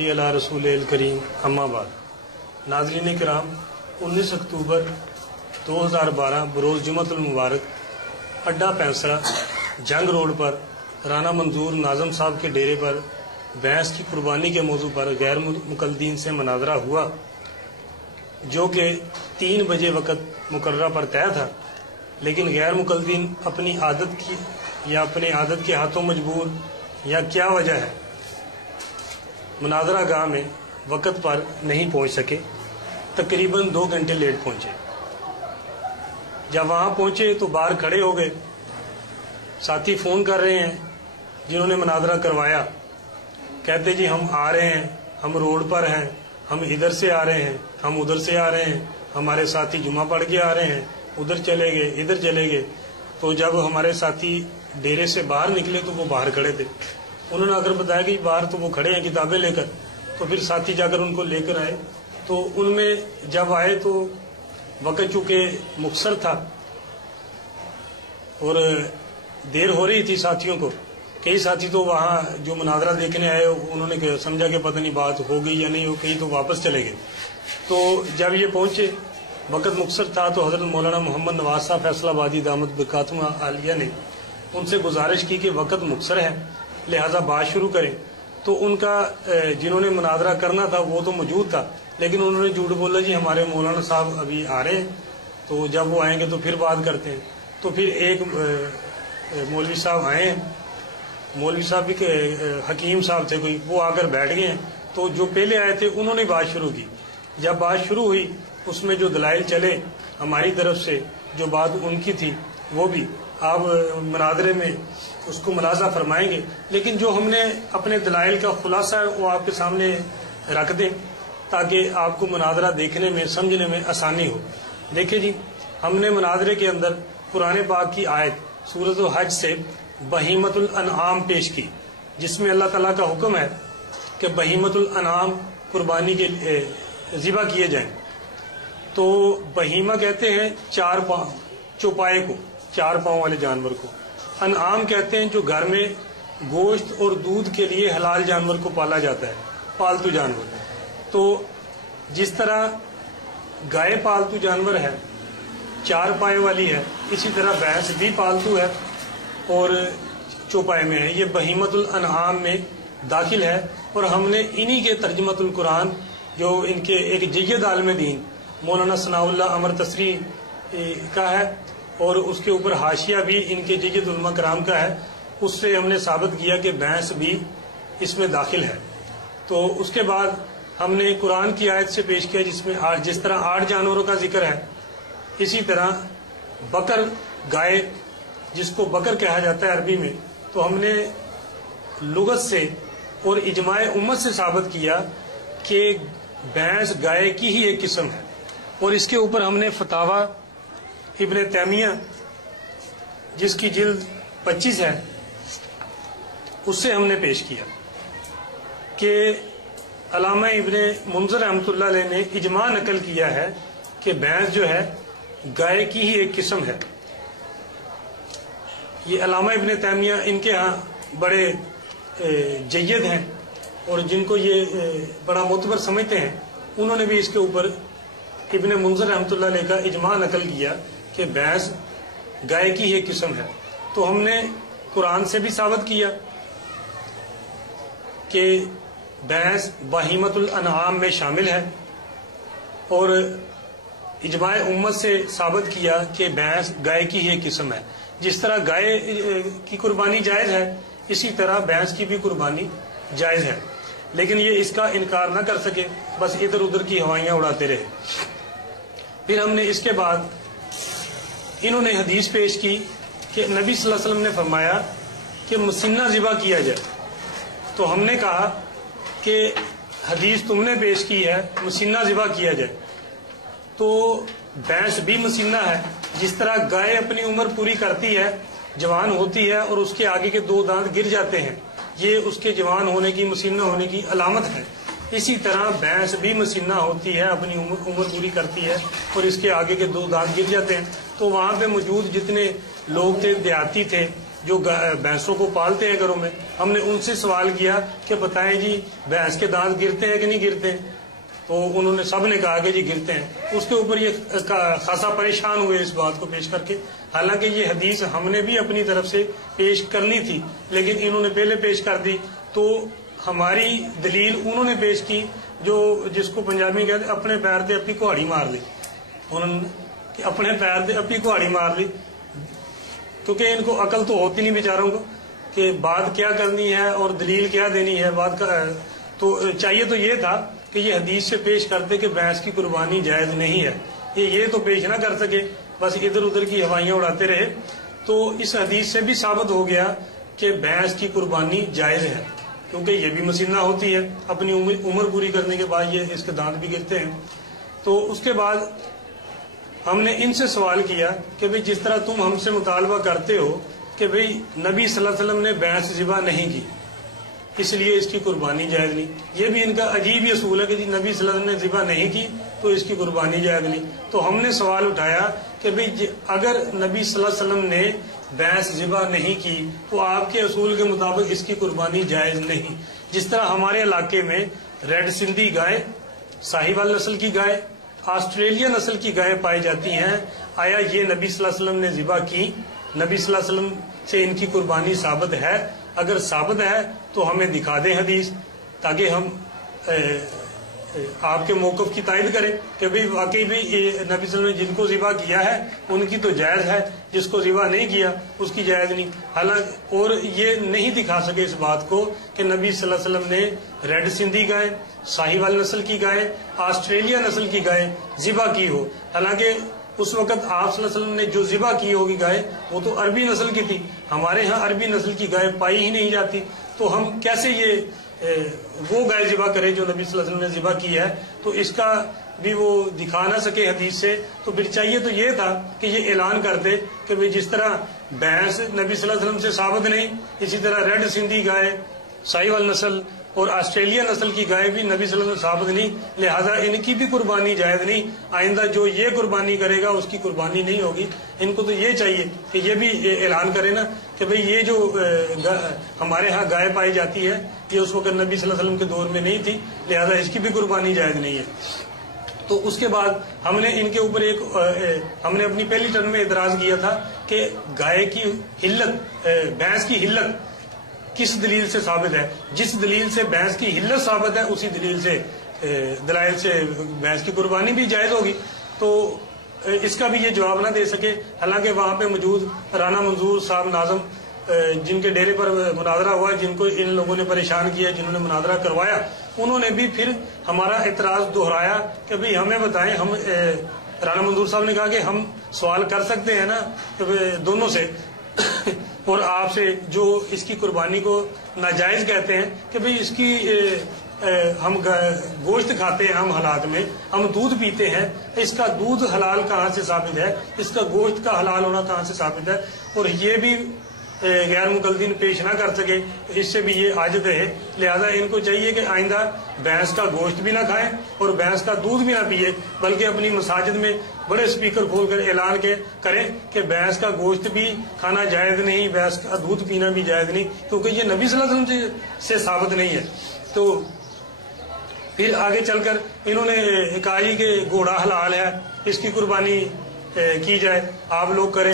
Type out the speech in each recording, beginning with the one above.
اللہ رسول کریم اما بعد ناظرین کرام 19 اکتوبر 2012 بروز جمعۃ المبارک اڈا پینسرا جنگ روڈ پر رانا منظور ناظم صاحب کے ڈیرے پر بھینس کی قربانی کے موضوع پر غیر مقلدین سے مناظرہ ہوا، جو کہ 3 بجے وقت مقررہ پر طے تھا، لیکن غیر مقلدین اپنی عادت کے ہاتھوں مجبور یا کیا وجہ ہے مناظرہ گاہ میں وقت پر نہیں پہنچ سکے، تقریباً 2 گھنٹے لیٹ پہنچے۔ جب وہاں پہنچے تو باہر کھڑے ہو گئے، ساتھی فون کر رہے ہیں جنہوں نے مناظرہ کروایا، کہتے جی ہم آ رہے ہیں، ہم روڈ پر ہیں، ہم ادھر سے آ رہے ہیں، ہم ادھر سے آ رہے ہیں، ہمارے ساتھی جمعہ پڑھ کے آ رہے ہیں، ادھر چلے گئے ادھر چلے گئے۔ تو جب ہمارے ساتھی ڈیرے سے باہر نکلے تو وہ باہر کھڑے تھے، انہوں نے اگر بتایا کہ باہر تو وہ کھڑے ہیں کتابیں لے کر، تو پھر ساتھی جا کر ان کو لے کر آئے۔ تو ان میں جب آئے تو وقت چونکہ مختصر تھا اور دیر ہو رہی تھی ساتھیوں کو، کئی ساتھی تو وہاں جو مناظرہ دیکھنے آئے انہوں نے سمجھا کہ پتہ نہیں بات ہو گئی یا نہیں ہو گئی، تو واپس چلے گئے۔ تو جب یہ پہنچے وقت مختصر تھا تو حضرت مولانا محمد نواز صاحب فیصل آبادی دامت برکاتہم عالیہ نے ان سے گزارش کی کہ وقت مختصر ہے لہذا بات شروع کریں۔ تو ان کا جنہوں نے مناظرہ کرنا تھا وہ تو موجود تھا، لیکن انہوں نے جھوٹ بولا جی ہمارے مولانا صاحب ابھی آ رہے ہیں، تو جب وہ آئیں گے تو پھر بات کرتے ہیں۔ تو پھر ایک مولوی صاحب آئے ہیں، مولوی صاحب بھی حکیم صاحب تھے کوئی، وہ آ کر بیٹھ گئے ہیں۔ تو جو پہلے آئے تھے انہوں نے بات شروع کی، جب بات شروع ہوئی اس میں جو دلائل چلے ہماری طرف سے، جو بات ان کی تھی وہ بھی آپ مناظرے میں اس کو ملاحظہ فرمائیں گے، لیکن جو ہم نے اپنے دلائل کا خلاصہ ہے وہ آپ کے سامنے رکھ دیں تاکہ آپ کو مناظرہ دیکھنے میں سمجھنے میں آسانی ہو۔ دیکھیں جی، ہم نے مناظرے کے اندر قرآن پاک کی آیت سورۃ الحج سے بہیمۃ الانعام پیش کی، جس میں اللہ تعالیٰ کا حکم ہے کہ بہیمۃ الانعام قربانی کے ذبح کیے جائیں۔ تو بہیمہ کہتے ہیں 4 پاؤں چوپائے کو، 4 پاؤں والے جانور کو۔ انعام کہتے ہیں جو گھر میں گوشت اور دودھ کے لیے حلال جانور کو پالا جاتا ہے، پالتو جانور۔ تو جس طرح گائے پالتو جانور ہے، 4 پائے والی ہے، اسی طرح بھینس بھی پالتو ہے اور چوپائے میں ہے، یہ بہیمۃ الانعام میں داخل ہے۔ اور ہم نے انہی کے ترجمۃ القرآن جو ان کے ایک جید عالم دین مولانا ثناء اللہ امر تسری کا ہے، اور اس کے اوپر حاشیہ بھی ان کے جید علماء کرام کا ہے، اس سے ہم نے ثابت کیا کہ بھینس بھی اس میں داخل ہے۔ تو اس کے بعد ہم نے قرآن کی آیت سے پیش کیا جس میں جس طرح 8 جانوروں کا ذکر ہے، اسی طرح بکر گائے جس کو بکر کہا جاتا ہے عربی میں، تو ہم نے لغت سے اور اجماع امت سے ثابت کیا کہ بھینس گائے کی ہی ایک قسم ہے، اور اس کے اوپر ہم نے فتاوی ابن تیمیہ جس کی جلد 25 ہے اس سے ہم نے پیش کیا کہ علامہ ابن منذر رحمۃ اللہ علیہ نے اجماع نقل کیا ہے کہ بھینس جو ہے گائے کی ہی ایک قسم ہے۔ یہ علامہ ابن تیمیہ ان کے ہاں بڑے جید ہیں اور جن کو یہ بڑا معتبر سمجھتے ہیں، انہوں نے بھی اس کے اوپر ابن منذر رحمۃ اللہ علیہ کا اجماع نقل کیا کہ بھینس گائے کی ایک قسم ہے۔ تو ہم نے قرآن سے بھی ثابت کیا کہ بھینس بہیمۃ الانعام میں شامل ہے، اور اجماع امت سے ثابت کیا کہ بھینس گائے کی ہی ایک قسم ہے۔ جس طرح گائے کی قربانی جائز ہے، اسی طرح بھینس کی بھی قربانی جائز ہے، لیکن یہ اس کا انکار نہ کر سکے، بس ادھر ادھر کی ہوائیاں اڑاتے رہے۔ پھر ہم نے اس کے بعد انہوں نے حدیث پیش کی کہ نبی صلی اللہ علیہ وسلم نے فرمایا کہ مسنہ ذبح کیا جائے۔ تو ہم نے کہا کہ حدیث تم نے پیش کی ہے مسنہ ذبح کیا جائے، تو بھینس بھی مسنہ ہے، جس طرح گائے اپنی عمر پوری کرتی ہے، جوان ہوتی ہے، اور اس کے آگے کے 2 دانت گر جاتے ہیں، یہ اس کے جوان ہونے کی مسنہ ہونے کی علامت ہے۔ اسی طرح بھینس بھی مسنہ ہوتی ہے، اپنی عمر پوری کرتی ہے اور اس کے آگے کے 2 دانت گر جاتے ہیں۔ تو وہاں پہ موجود جتنے لوگ تھے، دیہاتی تھے، جو بھینسوں کو پالتے ہیں گھروں میں، ہم نے ان سے سوال کیا کہ بتائیں جی بھینس کے دانت گرتے ہیں کہ نہیں گرتے ہیں؟ تو انہوں نے سب نے کہا کہ جی گرتے ہیں۔ اس کے اوپر یہ خاصا پریشان ہوئے اس بات کو پیش کر کے، حالانکہ یہ حدیث ہم نے بھی اپنی طرف سے پیش کرنی تھی لیکن انہوں نے پہلے پیش کر دی، تو ہماری دلیل انہوں نے پیش کی جس کو پنجابی کہتے ہیں اپنے پیر سے اپنی کہاڑی مار لی، انہوں نے اپنے پیر سے اپنی کہاڑی مار لی، کیونکہ ان کو عقل تو ہوتی نہیں بیچاروں کو کہ بات کیا کرنی ہے اور دلیل کیا دینی ہے بات کا۔ تو چاہیے تو یہ تھا کہ یہ حدیث سے پیش کرتے کہ بھینس کی قربانی جائز نہیں ہے، یہ تو پیش نہ کر سکے، بس ادھر ادھر کی ہوائیاں اڑاتے رہے۔ تو اس حدیث سے بھی ثابت ہو گیا کہ بھینس کی قربانی جائز ہے، کیونکہ یہ بھی مسنہ ہوتی ہے، اپنی عمر پوری کرنے کے بعد یہ اس کے دانت بھی گرتے ہیں۔ تو اس کے بعد ہم نے ان سے سوال کیا کہ بھئی جس طرح تم ہم سے مطالبہ کرتے ہو کہ بھئی نبی صلی اللہ علیہ وسلم نے بھینس ذبح نہیں کی اس لیے اس کی قربانی جائز نہیں، یہ بھی ان کا عجیب ہی اصول ہے کہ جی نبی صلی اللہ علیہ وسلم نے ذبح نہیں کی تو اس کی قربانی جائز نہیں۔ تو ہم نے سوال اٹھایا کہ بھئی اگر نبی صلی اللہ علیہ وسلم نے بھینس ذبح نہیں کی تو آپ کے اصول کے مطابق اس کی قربانی جائز نہیں۔ جس طرح ہمارے علاقے میں ریڈ سندھی گائے، ساہیوال نسل کی گائے، آسٹریلیا نسل کی گائے پائی جاتی ہیں، آیا یہ نبی صلی اللہ علیہ وسلم نے ذبح کی؟ نبی صلی اللہ علیہ وسلم سے ان کی قربانی ثابت ہے؟ اگر ثابت ہے تو ہمیں دکھا دیں حدیث تاکہ ہم آپ کے موقف کی تائید کریں کہ بھئی واقعی بھی نبی صلی اللہ علیہ وسلم نے جن کو ذبح کیا ہے ان کی تو جائز ہے، جس کو ذبح نہیں کیا اس کی جائز نہیں۔ حالانکہ اور یہ نہیں دکھا سکے اس بات کو کہ نبی صلی اللہ علیہ وسلم نے ریڈ سندھی گائے، ساہیوال نسل کی گائے، آسٹریلیا نسل کی گائے ذبح کی ہو، حالانکہ اس وقت آپ صلی اللہ علیہ وسلم نے جو ذبح کی ہوگی گائے وہ تو عربی نسل کی تھی، ہمارے ہاں عربی نسل کی گائے پائی ہی نہیں جاتی، تو ہم کیسے یہ وہ گائے ذبح کرے جو نبی صلی اللہ علیہ وسلم نے ذبح کی ہے؟ تو اس کا بھی وہ دکھا نہ سکے حدیث سے، تو پھر چاہیے تو یہ تھا کہ یہ اعلان کر دے کہ جس طرح بھینس نبی صلی اللہ علیہ وسلم سے ثابت نہیں، اسی طرح ریڈ سندھی گائے، ساہیوال نسل اور آسٹریلیا نسل کی گائے بھی نبی صلی اللہ علیہ وسلم ثابت نہیں، لہذا ان کی بھی قربانی جائز نہیں، آئندہ جو یہ قربانی کرے گا اس کی قربانی نہیں ہوگی۔ ان کو تو یہ چاہیے کہ یہ بھی اعلان کرے نا کہ بھئی یہ جو ہمارے ہاں گائے پائی جاتی ہے یہ اس وقت نبی صلی اللہ علیہ وسلم کے دور میں نہیں تھی، لہذا اس کی بھی قربانی جائز نہیں ہے۔ تو اس کے بعد ہم نے ان کے اوپر ہم نے اپنی پہلی ٹرم میں اعتراض کیا تھا کہ گائے کی حلت، بھینس کی حلت کس دلیل سے ثابت ہے؟ جس دلیل سے بھینس کی حلت ثابت ہے اسی دلائل سے بھینس کی قربانی بھی جائز ہوگی۔ تو اس کا بھی یہ جواب نہ دے سکے، حالانکہ وہاں پہ موجود رانا منظور صاحب ناظم جن کے ڈیرے پر مناظرہ ہوا، جن کو ان لوگوں نے پریشان کیا، جنہوں نے مناظرہ کروایا، انہوں نے بھی پھر ہمارا اعتراض دہرایا کہ بھئی ہمیں بتائیں۔ ہم رانا منظور صاحب نے کہا کہ ہم سوال کر سکتے ہیں نا دونوں سے اور آپ سے جو اس کی قربانی کو ناجائز کہتے ہیں کہ بھئی اس کی ہم گوشت کھاتے ہیں، ہم حالات میں ہم دودھ پیتے ہیں، اس کا دودھ حلال کہاں سے ثابت ہے؟ اس کا گوشت کا حلال ہونا کہاں سے ثابت ہے؟ اور یہ بھی غیر مقلدین پیش نہ کر سکے، اس سے بھی یہ عاجز ہے، لہذا ان کو چاہیے کہ آئندہ بھینس کا گوشت بھی نہ کھائیں اور بھینس کا دودھ بھی نہ پیے، بلکہ اپنی مساجد میں بڑے اسپیکر کھول کر اعلان کریں کہ بھینس کا گوشت بھی کھانا جائز نہیں، بھینس کا دودھ پینا بھی جائز نہیں، کیونکہ یہ نبی صلی اللہ علیہ وسلم سے ثابت نہیں ہے۔ تو پھر آگے چل کر انہوں نے کہا کہ گھوڑا حلال ہے، اس کی قربانی کی جائے، آپ لوگ کریں،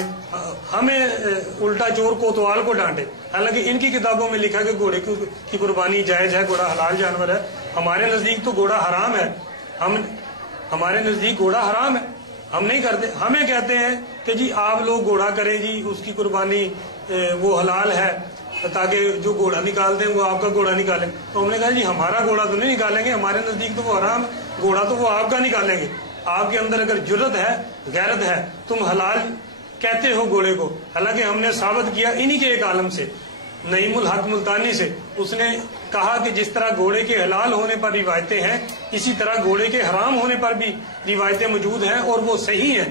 ہمیں الٹا چور کوتوال کو ڈانٹے، حالانکہ ان کی کتابوں میں لکھا کہ گھوڑے کی قربانی جائز ہے، گھوڑا حلال جانور ہے۔ ہمارے نزدیک تو گھوڑا حرام ہے، ہمارے نزدیک گھوڑا حرام ہے، ہم نہیں کرتے، ہمیں کہتے ہیں کہ جی آپ لوگ گھوڑا کریں جی، اس کی قربانی وہ حلال ہے، تاکہ جو گھوڑا نکالتے ہیں وہ آپ کا گھوڑا نکالیں۔ تو ہم نے کہا جی ہمارا گھوڑا تو نہیں نکالیں گے، ہمارے نزدیک تو وہ حرام، گھوڑا تو وہ آپ کا نکالیں گے۔ آپ کے اندر اگر جرت ہے، غیرت ہے، تم حلال کہتے ہو گھوڑے کو، حالانکہ ہم نے ثابت کیا انہی کے ایک عالم سے، نعیم الحق ملتانی سے، اس نے کہا کہ جس طرح گھوڑے کے حلال ہونے پر روایتیں ہیں، اسی طرح گھوڑے کے حرام ہونے پر بھی روایتیں موجود ہیں اور وہ صحیح ہیں،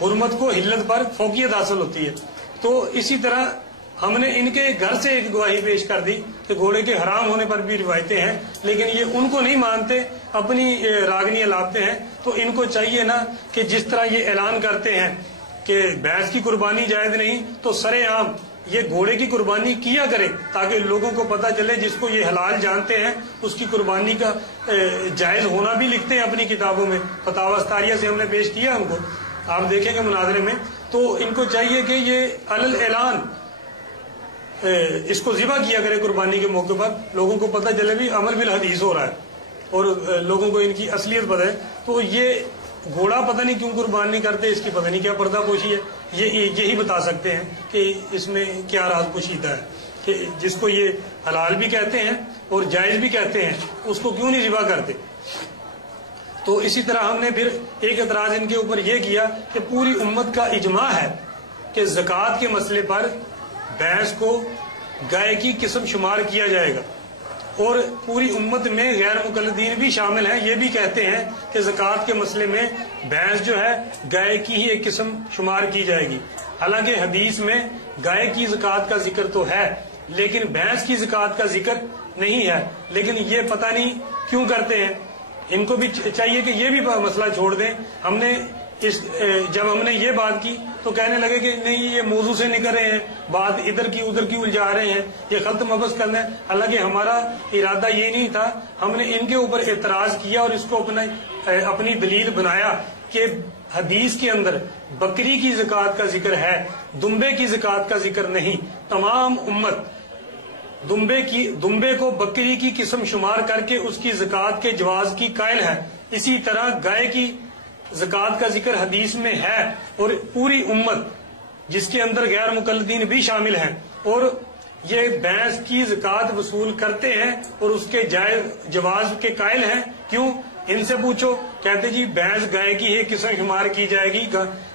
حرمت کو حلت پر فوقیت حاصل ہوتی ہے۔ تو اسی طرح ہم نے ان کے گھر سے ایک گواہی پیش کر دی کہ گھوڑے کے حرام ہونے پر بھی روایتیں ہیں، لیکن یہ ان کو نہیں مانتے، اپنی راگنیاں لاتے ہیں۔ تو ان کو چاہیے نا کہ جس طرح یہ اعلان کرتے ہیں کہ بھینس کی قربانی جائز نہیں تو سرے عام یہ گھوڑے کی قربانی کیا کرے، تاکہ لوگوں کو پتہ چلے، جس کو یہ حلال جانتے ہیں اس کی قربانی کا جائز ہونا بھی لکھتے ہیں اپنی کتابوں میں، فتاوی استاریہ سے ہم نے پیش کیا ان کو، آپ دیکھیں گے مناظرے میں. تو ان کو چاہیے کہ یہ علی الاعلان اس کو ذبح کیا کرے قربانی کے موقع پر، لوگوں کو پتہ چلے بھی عمل بالحدیث ہو رہا ہے اور لوگوں کو ان کی اصلیت پتہ ہے. تو یہ گھوڑا پتہ نہیں کیوں قربان نہیں کرتے، اس کی پتہ نہیں کیا پردہ پوشی ہے، یہی بتا سکتے ہیں کہ اس میں کیا راز پوشیدہ ہے، کہ جس کو یہ حلال بھی کہتے ہیں اور جائز بھی کہتے ہیں اس کو کیوں نہیں ذبح کرتے. تو اسی طرح ہم نے پھر ایک اعتراض ان کے اوپر یہ کیا کہ پوری امت کا اجماع ہے کہ زکوٰۃ کے مسئلے پر بھینس کو گائے کی قسم شمار کیا جائے گا، اور پوری امت میں غیر مقلدین بھی شامل ہیں، یہ بھی کہتے ہیں کہ زکوٰۃ کے مسئلے میں بھینس جو ہے گائے کی ہی ایک قسم شمار کی جائے گی. حالانکہ حدیث میں گائے کی زکوٰۃ کا ذکر تو ہے لیکن بھینس کی زکوٰۃ کا ذکر نہیں ہے، لیکن یہ پتہ نہیں کیوں کرتے ہیں. ان کو بھی چاہیے کہ یہ بھی مسئلہ چھوڑ دیں. جب ہم نے یہ بات کی تو کہنے لگے کہ نہیں یہ موضوع سے نکل رہے ہیں، بات ادھر کی ادھر کی الجھا رہے ہیں، یہ خلط مبس کرنا ہے. حالانکہ ہمارا ارادہ یہ نہیں تھا، ہم نے ان کے اوپر اعتراض کیا اور اس کو اپنی دلیل بنایا کہ حدیث کے اندر بکری کی زکوٰۃ کا ذکر ہے، دمبے کی زکوٰۃ کا ذکر نہیں. تمام امت دمبے کو بکری کی قسم شمار کر کے اس کی زکوٰۃ کے جواز کی قائل ہے. اسی طرح گائے کی زکوٰۃ کا ذکر حدیث میں ہے، اور پوری امت جس کے اندر غیر مقلدین بھی شامل ہیں اور یہ بھینس کی زکوٰۃ وصول کرتے ہیں اور اس کے جواز کے قائل ہیں. کیوں؟ ان سے پوچھو، کہتے جی بھینس گائے کی ایک قسم شمار کی جائے گی،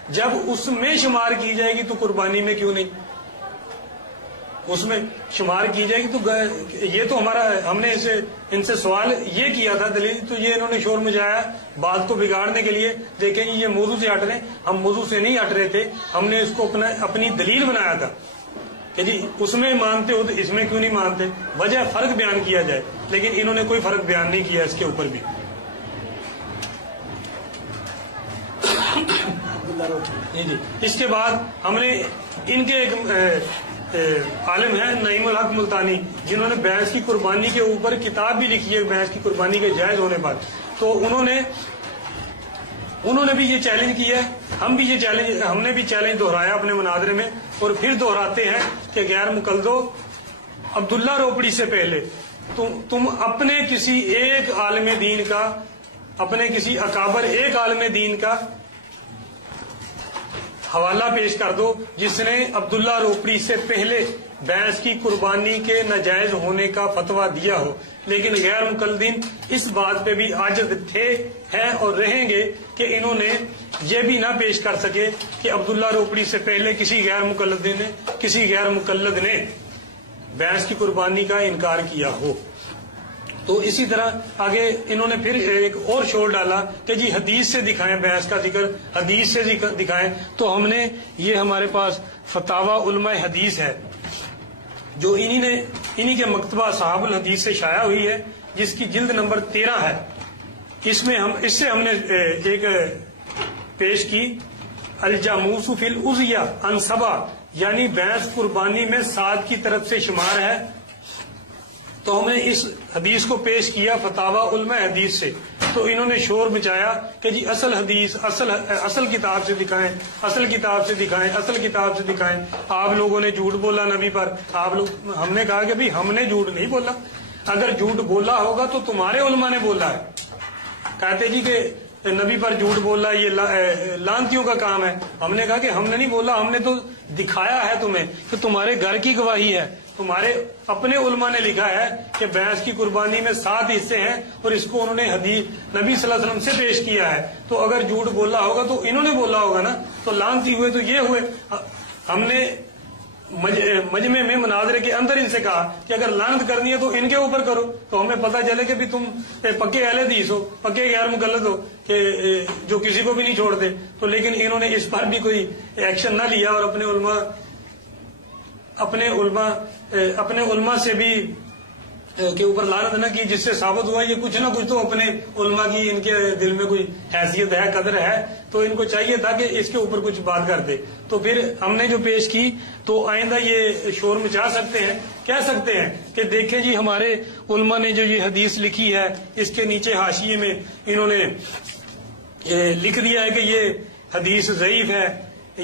جب اس میں شمار کی جائے گی تو قربانی میں کیوں نہیں؟ اس میں شمار کی جائے گی تو یہ تو ہم نے ان سے سوال یہ کیا تھا دلیل، تو یہ انہوں نے شور مچایا بات کو بگاڑنے کے لیے. دیکھیں یہ موضوع سے ہٹ رہے ہیں، ہم موضوع سے نہیں ہٹ رہے تھے، ہم نے اس کو اپنی دلیل بنایا تھا کہ جی اس میں مانتے ہو تو اس میں کیوں نہیں مانتے، وجہ فرق بیان کیا جائے. لیکن انہوں نے کوئی فرق بیان نہیں کیا اس کے اوپر بھی. جی اس کے بعد ہم نے ان کے ایک عالم ہیں نعیم الحق ملتانی، جنہوں نے بھینس کی قربانی کے اوپر کتاب بھی لکھی ہے بھینس کی قربانی کے جائز ہونے پر. تو انہوں نے بھی یہ چیلنج کیا ہے، ہم نے بھی چیلنج دہرایا اپنے مناظرے میں، اور پھر دہراتے ہیں کہ غیر مقلدو، عبداللہ روپڑی سے پہلے تم اپنے کسی ایک عالم دین کا، اپنے کسی اکابر ایک عالم دین کا حوالہ پیش کر دو جس نے عبداللہ روپڑی سے پہلے بھینس کی قربانی کے ناجائز ہونے کا فتویٰ دیا ہو. لیکن غیر مقلدین اس بات پہ بھی عاجز تھے، ہیں اور رہیں گے کہ انہوں نے یہ بھی نہ پیش کر سکے کہ عبداللہ روپڑی سے پہلے کسی غیر مقلد نے بھینس کی قربانی کا انکار کیا ہو. تو اسی طرح آگے انہوں نے پھر ایک اور شور ڈالا کہ جی حدیث سے دکھائیں بھینس کا ذکر، حدیث سے دکھائیں. تو ہم نے یہ ہمارے پاس فتاوی علماء حدیث ہے جو انہی کے مکتبہ صحاب الحدیث سے شائع ہوئی ہے، جس کی جلد نمبر 13 ہے. اس سے ہم نے ایک پیش کی الجاموس فی الاضحیہ عن 7، یعنی بھینس قربانی میں 7 کی طرف سے شمار ہے. تو ہم نے اس حدیث کو پیش کیا فتاوی علماء حدیث سے. تو انہوں نے شور مچایا کہ جی اصل حدیث اصل کتاب سے دکھائیں، اصل کتاب سے دکھائیں، اصل کتاب سے دکھائیں. آپ لوگوں نے جھوٹ بولا نبی پر. ہم نے کہا کہ بھئی ہم نے جھوٹ نہیں بولا، اگر جھوٹ بولا ہوگا تو تمہارے علماء نے بولا ہے. کہتے جی کہ نبی پر جھوٹ بولا یہ لانتیوں کا کام ہے. ہم نے کہا کہ ہم نے نہیں بولا، ہم نے تو دکھایا ہے تمہیں کہ تمہارے گھر کی گواہی ہے، تمہارے اپنے علماء نے لکھا ہے کہ بھینس کی قربانی میں 7 حصے ہیں اور اس کو انہوں نے حدیث نبی صلی اللہ علیہ وسلم سے پیش کیا ہے. تو اگر جھوٹ بولا ہوگا تو انہوں نے بولا ہوگا نا. تو لانتی ہوئے تو یہ ہوئے. ہم نے مجمع میں مناظرے کے اندر ان سے کہا کہ اگر لعنت کرنی ہے تو ان کے اوپر کرو، تو ہمیں پتہ چلے کہ بھی تم پکے اہل حدیث ہو، پکے غیر مقلد ہو کہ جو کسی کو بھی نہیں چھوڑتے. تو لیکن انہوں نے اس پر بھی کوئی ایکشن نہ لیا اور اپنے علماء سے بھی کے اوپر لعنت نہ کی، جس سے ثابت ہوا یہ کچھ نہ کچھ تو اپنے علماء کی ان کے دل میں کوئی حیثیت ہے، قدر ہے، تو ان کو چاہیے تھا کہ اس کے اوپر کچھ بات کرتے. تو پھر ہم نے جو پیش کی تو آئندہ یہ شور مچا سکتے ہیں، کہہ سکتے ہیں کہ دیکھیں جی ہمارے علماء نے جو یہ حدیث لکھی ہے اس کے نیچے حاشیے میں انہوں نے لکھ دیا ہے کہ یہ حدیث ضعیف ہے،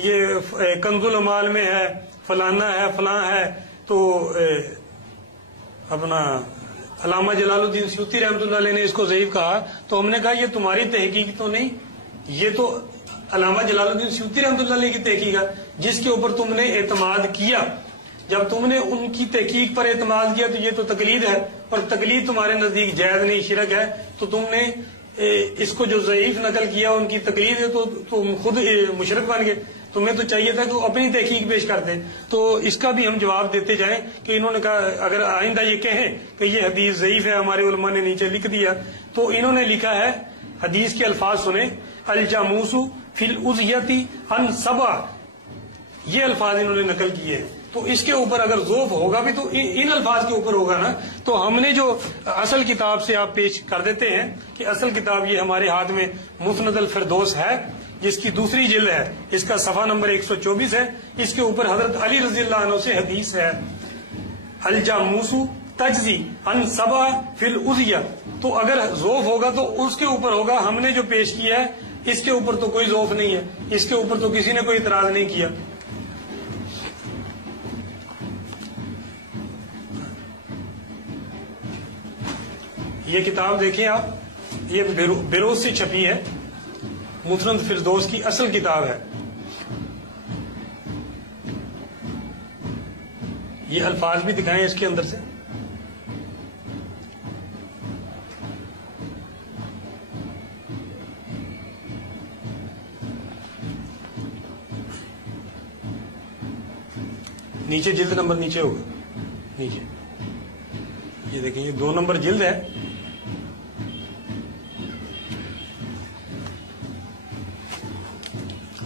یہ کنز الامال میں ہے، فلانا ہے، فلاں ہے. تو اپنا علامہ جلال الدین سیوطی رحمۃ اللہ علیہ نے اس کو ضعیف کہا. تو ہم نے کہا یہ تمہاری تحقیق تو نہیں، یہ تو علامہ جلال الدین سیوطی رحمۃ اللہ علیہ کی تحقیق ہے جس کے اوپر تم نے اعتماد کیا. جب تم نے ان کی تحقیق پر اعتماد کیا تو یہ تو تقلید ہے، اور تقلید تمہارے نزدیک جائز نہیں، شرک ہے. تو تم نے اس کو جو ضعیف نقل کیا ان کی تقلید ہے تو تم خود مشرک بن گئے. تمہیں تو چاہیے تھا کہ وہ اپنی تحقیق پیش کر دیں. تو اس کا بھی ہم جواب دیتے جائیں کہ انہوں نے کہا اگر آئندہ یہ کہیں کہ یہ حدیث ضعیف ہے، ہمارے علماء نے نیچے لکھ دیا، تو انہوں نے لکھا ہے حدیث کے الفاظ سنیں، الجاموس فی الازیتی ان سبع، یہ الفاظ انہوں نے نقل کیے ہیں. تو اس کے اوپر اگر ذوف ہوگا بھی تو ان الفاظ کے اوپر ہوگا نا. تو ہم نے جو اصل کتاب سے آپ پیش کر دیتے ہیں کہ اصل کتاب یہ ہمارے ہاتھ میں مسند الفردوس ہے جس کی دوسری جلد ہے، اس کا صفحہ نمبر 124 ہے. اس کے اوپر حضرت علی رضی اللہ عنہ سے حدیث ہے، الجاموس تجزی ان سبع فی الازیہ. تو اگر ذوف ہوگا تو اس کے اوپر ہوگا. ہم نے جو پیش کیا ہے اس کے اوپر تو کوئی ذوف نہیں ہے، اس کے اوپر تو کسی نے کوئی اعتراض نہیں کیا. یہ کتاب دیکھیں آپ، یہ بیروز سے چھپی ہے، مسند فردوس کی اصل کتاب ہے. یہ الفاظ بھی دکھائیں اس کے اندر سے. نیچے جلد نمبر نیچے ہوگا، نیچے یہ دیکھیں، یہ 2 نمبر جلد ہے.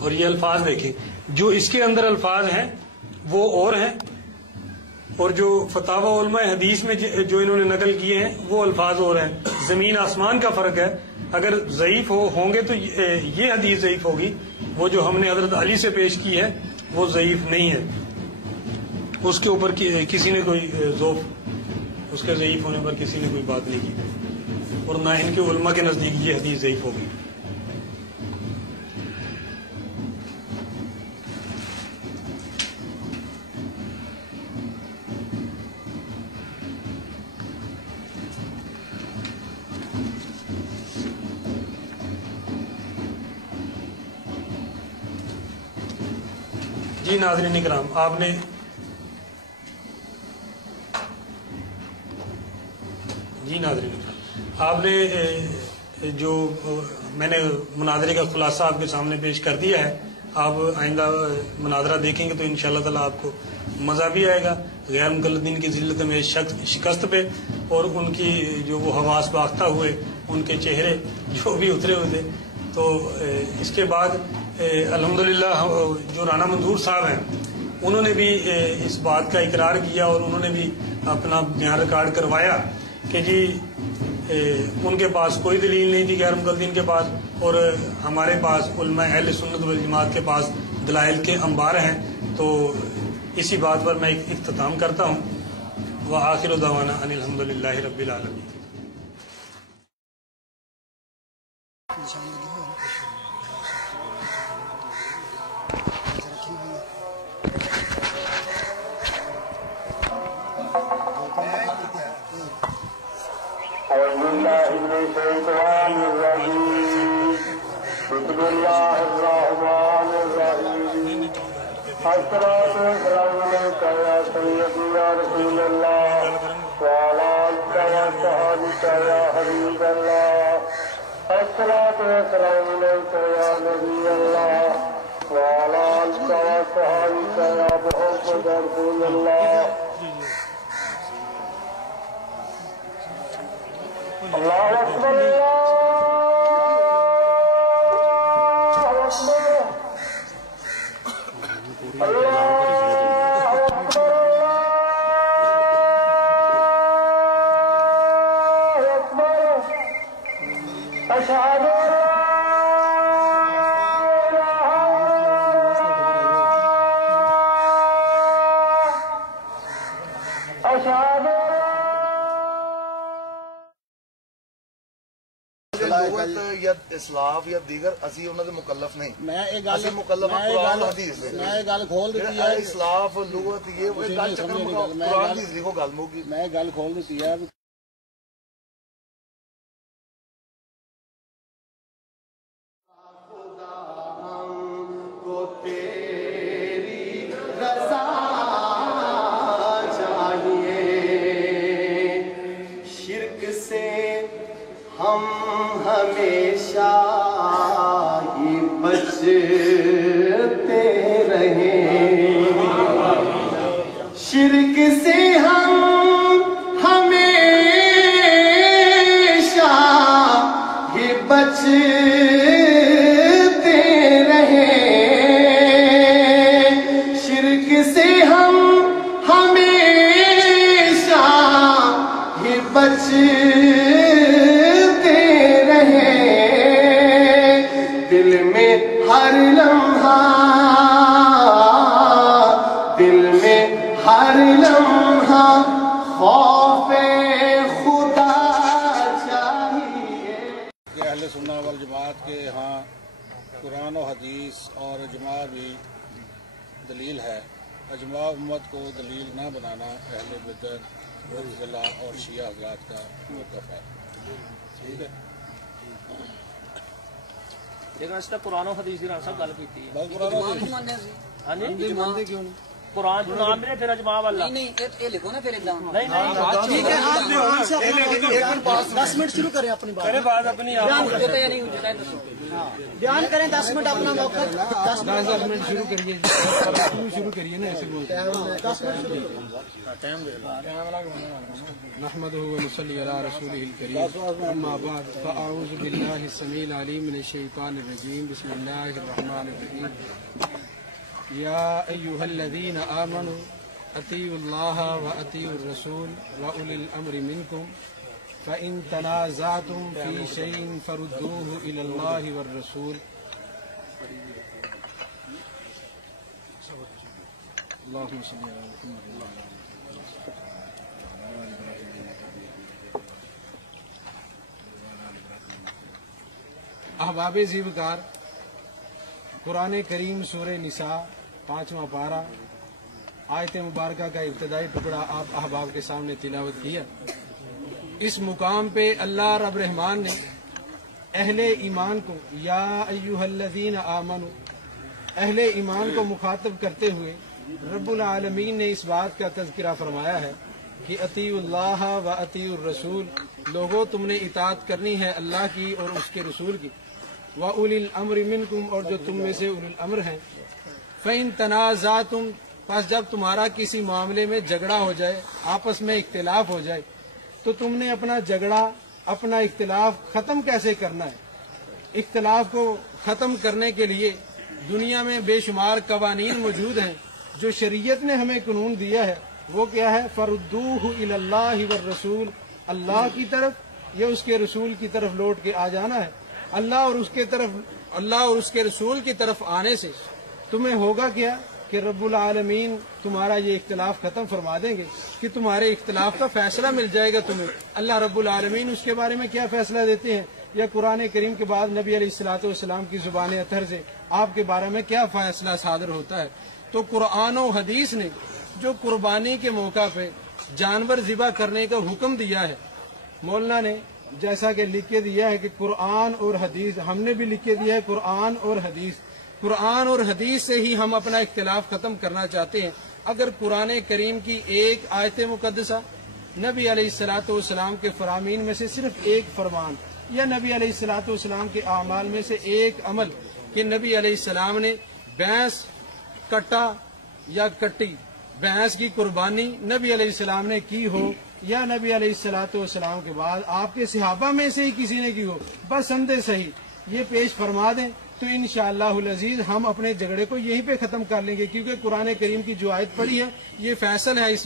اور یہ الفاظ دیکھیں، جو اس کے اندر الفاظ ہیں وہ اور ہیں، اور جو فتاوی علماء حدیث میں جو انہوں نے نقل کیے ہیں وہ الفاظ اور ہیں. زمین آسمان کا فرق ہے. اگر ضعیف ہوں گے تو یہ حدیث ضعیف ہوگی. وہ جو ہم نے حضرت علی سے پیش کی ہے وہ ضعیف نہیں ہے، اس کے اوپر کسی نے کوئی ذوف، اس کے ضعیف ہونے پر کسی نے کوئی بات نہیں کی، اور نہ ان کے علماء کے نزدیک یہ حدیث ضعیف ہوگی. جی ناظرین اکرام، آپ نے جو میں نے مناظرے کا خلاصہ آپ کے سامنے پیش کر دیا ہے. آپ آئندہ مناظرہ دیکھیں گے تو انشاءاللہ تعالی آپ کو مزہ بھی آئے گا، غیر مقلدین کی ذلت میں شکست پہ، اور ان کی جو وہ حواس باختہ ہوئے، ان کے چہرے جو بھی اترے ہوئے تھے. تو اس کے بعد الحمدللہ جو رانا منظور صاحب ہیں انہوں نے بھی اس بات کا اقرار کیا، اور انہوں نے بھی اپنا بیان ریکارڈ کروایا کہ جی ان کے پاس کوئی دلیل نہیں تھی غیر مقلدین کے پاس، اور ہمارے پاس علماء اہل سنت والجماعت کے پاس دلائل کے انبار ہیں. تو اسی بات پر میں اختتام کرتا ہوں. وآخر دعوانا ان الحمدللہ رب العالمین. بسم اللہ الرحمن الرحیم. الصلاۃ والسلام علیک یا سیدی یا رسول اللہ وعلی آلک وصحبک یا حبیب اللہ. الصلاۃ والسلام علیک یا نبی اللہ وعلی آلک وصحبک یا محمد رسول اللہ. اللہ اکبر أشهد یا اسلاف یا دیگر اسی انہوں نے مکلف نہیں میں ایک گل مکلف قرآن حدیث میں ایک گل کھول دیتی ہے اسلاف لغت یہ گل چکر قرآن حدیث لکھو گل موگی میں گل کھول دیتی ہے ہم ہمیشہ ہی بچتے رہیں شرک سے ہم ہمیشہ ہی بچتے رہیں شرک سے ہم ہمیشہ ہی بچتے دل میں ہر لمحہ خوف خدا چاہیے کہ اہل سنہ والجماعت کے ہاں قرآن و حدیث اور اجماع بھی دلیل ہے اجماع امت کو دلیل نہ بنانا اہل بدعت معتزلہ اور شیعہ حضرات کا موقف ہے ٹھیک ہے لیکن اس تک قرآن و حدیث کی صاحب گل کی قرآن جو نام ملے پھر اجماع والا نہیں لکھو نا پھر نہیں 10 منٹ شروع کریں اپنی بات بات اپنی بیان کریں 10 منٹ اپنا موقع 10 منٹ شروع کریے نا ایسے بولتے ہیں 10 منٹ شروع نحمده ونصلي على رسوله الكريم اما بعد فاعوذ بالله السميع العليم من الشيطان الرجيم بسم الله الرحمن الرحيم يا ايها الذين امنوا اطيعوا الله واطيعوا الرسول واولي الامر منكم فان تنازعتم في شيء فردوه الى الله والرسول اللهم صل على محمد وعلى احباب زیوکار قرآن کریم سورہ نساء 5واں پارہ آیت مبارکہ کا ابتدائی ٹکڑا آپ احباب کے سامنے تلاوت کیا اس مقام پہ اللہ رب رحمان نے اہل ایمان کو یا ایھا الذین آمنوا اہل ایمان کو مخاطب کرتے ہوئے رب العالمین نے اس بات کا تذکرہ فرمایا ہے کہ اطیعوا اللہ و اطیعوا الرسول لوگوں تم نے اطاعت کرنی ہے اللہ کی اور اس کے رسول کی وَأُولِي الْأَمْرِ مِنْكُمْ اور جو تم میں سے اولی الامر ہیں فَإِن تَنَازَعْتُمْ پس جب تمہارا کسی معاملے میں جھگڑا ہو جائے آپس میں اختلاف ہو جائے تو تم نے اپنا جھگڑا اپنا اختلاف ختم کیسے کرنا ہے اختلاف کو ختم کرنے کے لیے دنیا میں بے شمار قوانین موجود ہیں جو شریعت نے ہمیں قانون دیا ہے وہ کیا ہے فردوہ الی اللہ والرسول اللہ کی طرف یا اس کے رسول کی طرف لوٹ کے آ جانا ہے اللہ اور اس کے رسول کی طرف آنے سے تمہیں ہوگا کیا کہ رب العالمین تمہارا یہ اختلاف ختم فرما دیں گے کہ تمہارے اختلاف کا فیصلہ مل جائے گا تمہیں اللہ رب العالمین اس کے بارے میں کیا فیصلہ دیتے ہیں یا قرآن کریم کے بعد نبی علیہ الصلوۃ والسلام کی زبان اطہر سے آپ کے بارے میں کیا فیصلہ صادر ہوتا ہے تو قرآن و حدیث نے جو قربانی کے موقع پہ جانور ذبح کرنے کا حکم دیا ہے مولانا نے جیسا کہ لکھ کے دیا ہے کہ قرآن اور حدیث ہم نے بھی لکھ کے دیا ہے قرآن اور حدیث سے ہی ہم اپنا اختلاف ختم کرنا چاہتے ہیں اگر قرآن کریم کی ایک آیت مقدسہ نبی علیہ الصلوۃ والسلام کے فرامین میں سے صرف ایک فرمان یا نبی علیہ الصلوۃ والسلام کے اعمال میں سے ایک عمل کہ نبی علیہ السلام نے بھینس کٹا یا کٹی بھینس کی قربانی نبی علیہ السلام نے کی ہو یا نبی علیہ الصلوۃ والسلام کے بعد آپ کے صحابہ میں سے ہی کسی نے کی ہو بس سندے صحیح یہ پیش فرما دیں تو انشاءاللہ العزیز ہم اپنے جھگڑے کو یہیں پہ ختم کر لیں گے کیونکہ قرآن کریم کی جو آیت پڑھی ہے یہ فیصل ہے اس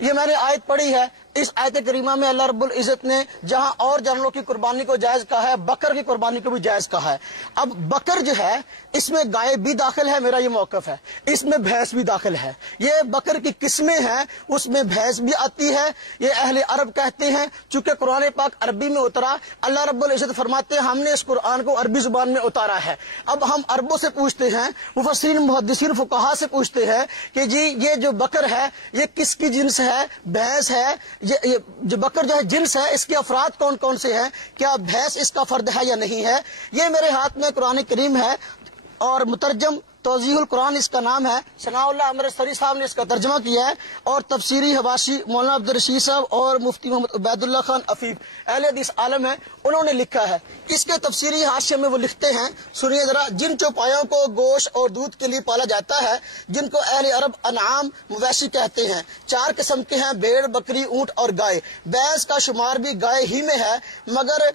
یہ میں نے آیت پڑھی ہے، اس آیت کریمہ میں اللہ رب العزت نے جہاں اور جانوروں کی قربانی کو جائز کہا ہے، بکر کی قربانی کو بھی جائز کہا ہے۔ اب بکر جو ہے اس میں گائے بھی داخل ہے، میرا یہ موقف ہے، اس میں بھینس بھی داخل ہے۔ یہ بکر کی قسمیں ہیں، اس میں بھینس بھی آتی ہے۔ یہ اہل عرب کہتے ہیں چونکہ قرآن پاک عربی میں اترا، اللہ رب العزت فرماتے ہیں ہم نے اس قرآن کو عربی زبان میں اتارا ہے۔ اب ہم عربوں سے پوچھتے ہیں، مفسرین محدثین فقہا سے پوچھتے ہیں کہ جی یہ جو بکر ہے یہ کس کی جنس ہے؟ بھینس ہے۔ یہ جو بکر جو ہے جنس ہے، اس کے افراد کون کون سے ہیں؟ کیا بھینس اس کا فرد ہے یا نہیں ہے؟ یہ میرے ہاتھ میں قرآن کریم ہے اور مترجم توضیح القرآن اس کا نام ہے، ثناء اللہ امرتسری صاحب نے اس کا ترجمہ کیا ہے، اور تفسیری حواشی مولانا عبدالرشید صاحب اور مفتی محمد عبید اللہ خان عفیف اہل حدیث عالم ہے، انہوں نے لکھا ہے۔ اس کے تفسیری حاشیے میں وہ لکھتے ہیں، سنیے ذرا، جن چوپایوں کو گوشت اور دودھ کے لیے پالا جاتا ہے، جن کو اہل عرب انعام مویشی کہتے ہیں، 4 قسم کے ہیں، بھیڑ، بکری، اونٹ اور گائے۔ بھینس کا شمار بھی گائے ہی میں ہے، مگر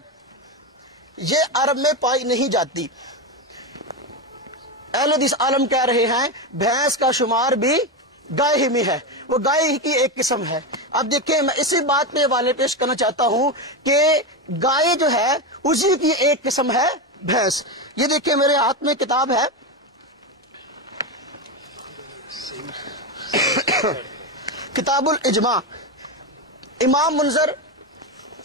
یہ عرب میں پائی نہیں جاتی۔ اہل حدیث عالم کہہ رہے ہیں بھینس کا شمار بھی گائے ہی میں ہے، وہ گائے ہی کی ایک قسم ہے۔ اب دیکھیں میں اسی بات پہ حوالے پیش کرنا چاہتا ہوں کہ گائے جو ہے اسی کی ایک قسم ہے بھینس۔ یہ دیکھیں میرے ہاتھ میں کتاب ہے، کتاب الاجماع، امام منذر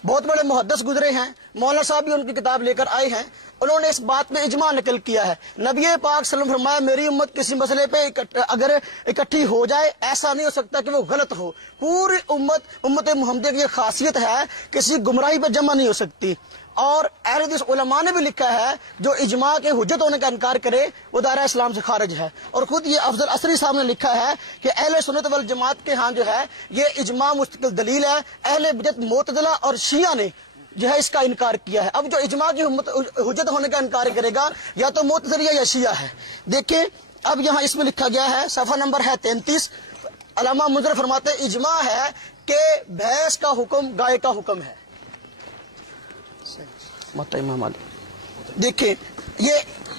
بہت بڑے محدث گزرے ہیں، مولانا صاحب بھی ان کی کتاب لے کر آئے ہیں، انہوں نے اس بات میں اجماع نقل کیا ہے۔ نبی پاک صلی اللہ علیہ وسلم فرمایا میری امت کسی مسئلے پہ اگر اکٹھی ہو جائے ایسا نہیں ہو سکتا کہ وہ غلط ہو۔ پوری امت محمدیہ کی خاصیت ہے کسی گمراہی پہ جمع نہیں ہو سکتی۔ اور اہل حدیث علماء نے بھی لکھا ہے جو اجماع کے حجت ہونے کا انکار کرے وہ دائرہ اسلام سے خارج ہے، اور خود یہ افضل عصری صاحب نے لکھا ہے کہ اہل سنت والجماعت کے ہاں جو ہے یہ اجماع مستقل دلیل ہے، اہل بدعت معتزلہ اور شیعہ نے جو ہے اس کا انکار کیا ہے۔ اب جو اجماع کی حجت ہونے کا انکار کرے گا یا تو معتزلی یا شیعہ ہے۔ دیکھیں اب یہاں اس میں لکھا گیا ہے، صفحہ نمبر ہے 33، علامہ منذر فرماتے ہیں اجماع ہے کہ بھینس کا حکم گائے کا حکم ہے۔ موطا امام مالک، دیکھیں یہ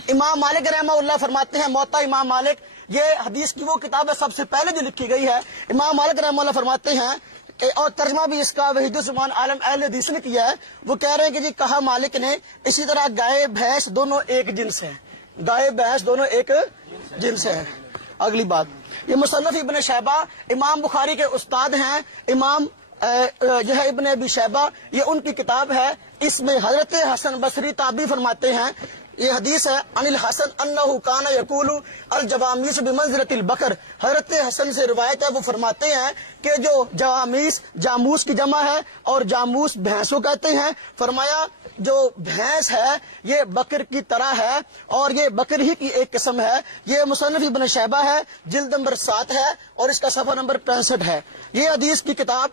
امام مالک رحمہ اللہ فرماتے ہیں، موطا امام مالک یہ حدیث کی وہ کتاب ہے سب سے پہلے جو لکھی گئی ہے۔ امام مالک رحمہ اللہ فرماتے ہیں، اور ترجمہ بھی اس کا وحید الزمان عالم اہل حدیث نے کیا ہے، وہ کہہ رہے ہیں کہ جی کہا مالک نے اسی طرح گائے بھینس دونوں ایک جنس ہیں، گائے بھینس دونوں ایک جنس ہیں۔ اگلی بات، یہ مصنف ابن شیبہ امام بخاری کے استاد ہیں، امام جو ہے ابن ابی شیبہ، یہ ان کی کتاب ہے، اس میں حضرت حسن بصری تابعی فرماتے ہیں، یہ حدیث ہے عن الحسن انہ کان یقول الجوامیس بمنزلۃ البقر، حضرت حسن سے روایت ہے، وہ فرماتے ہیں کہ جو جوامیس جاموس کی جمع ہے اور جاموس بھینسوں کہتے ہیں، فرمایا جو بھینس ہے یہ بکر کی طرح ہے اور یہ بکر ہی کی ایک قسم ہے۔ یہ مصنف ابن شیبہ ہے، جلد نمبر 7 ہے اور اس کا صفحہ نمبر 65 ہے۔ یہ حدیث کی کتاب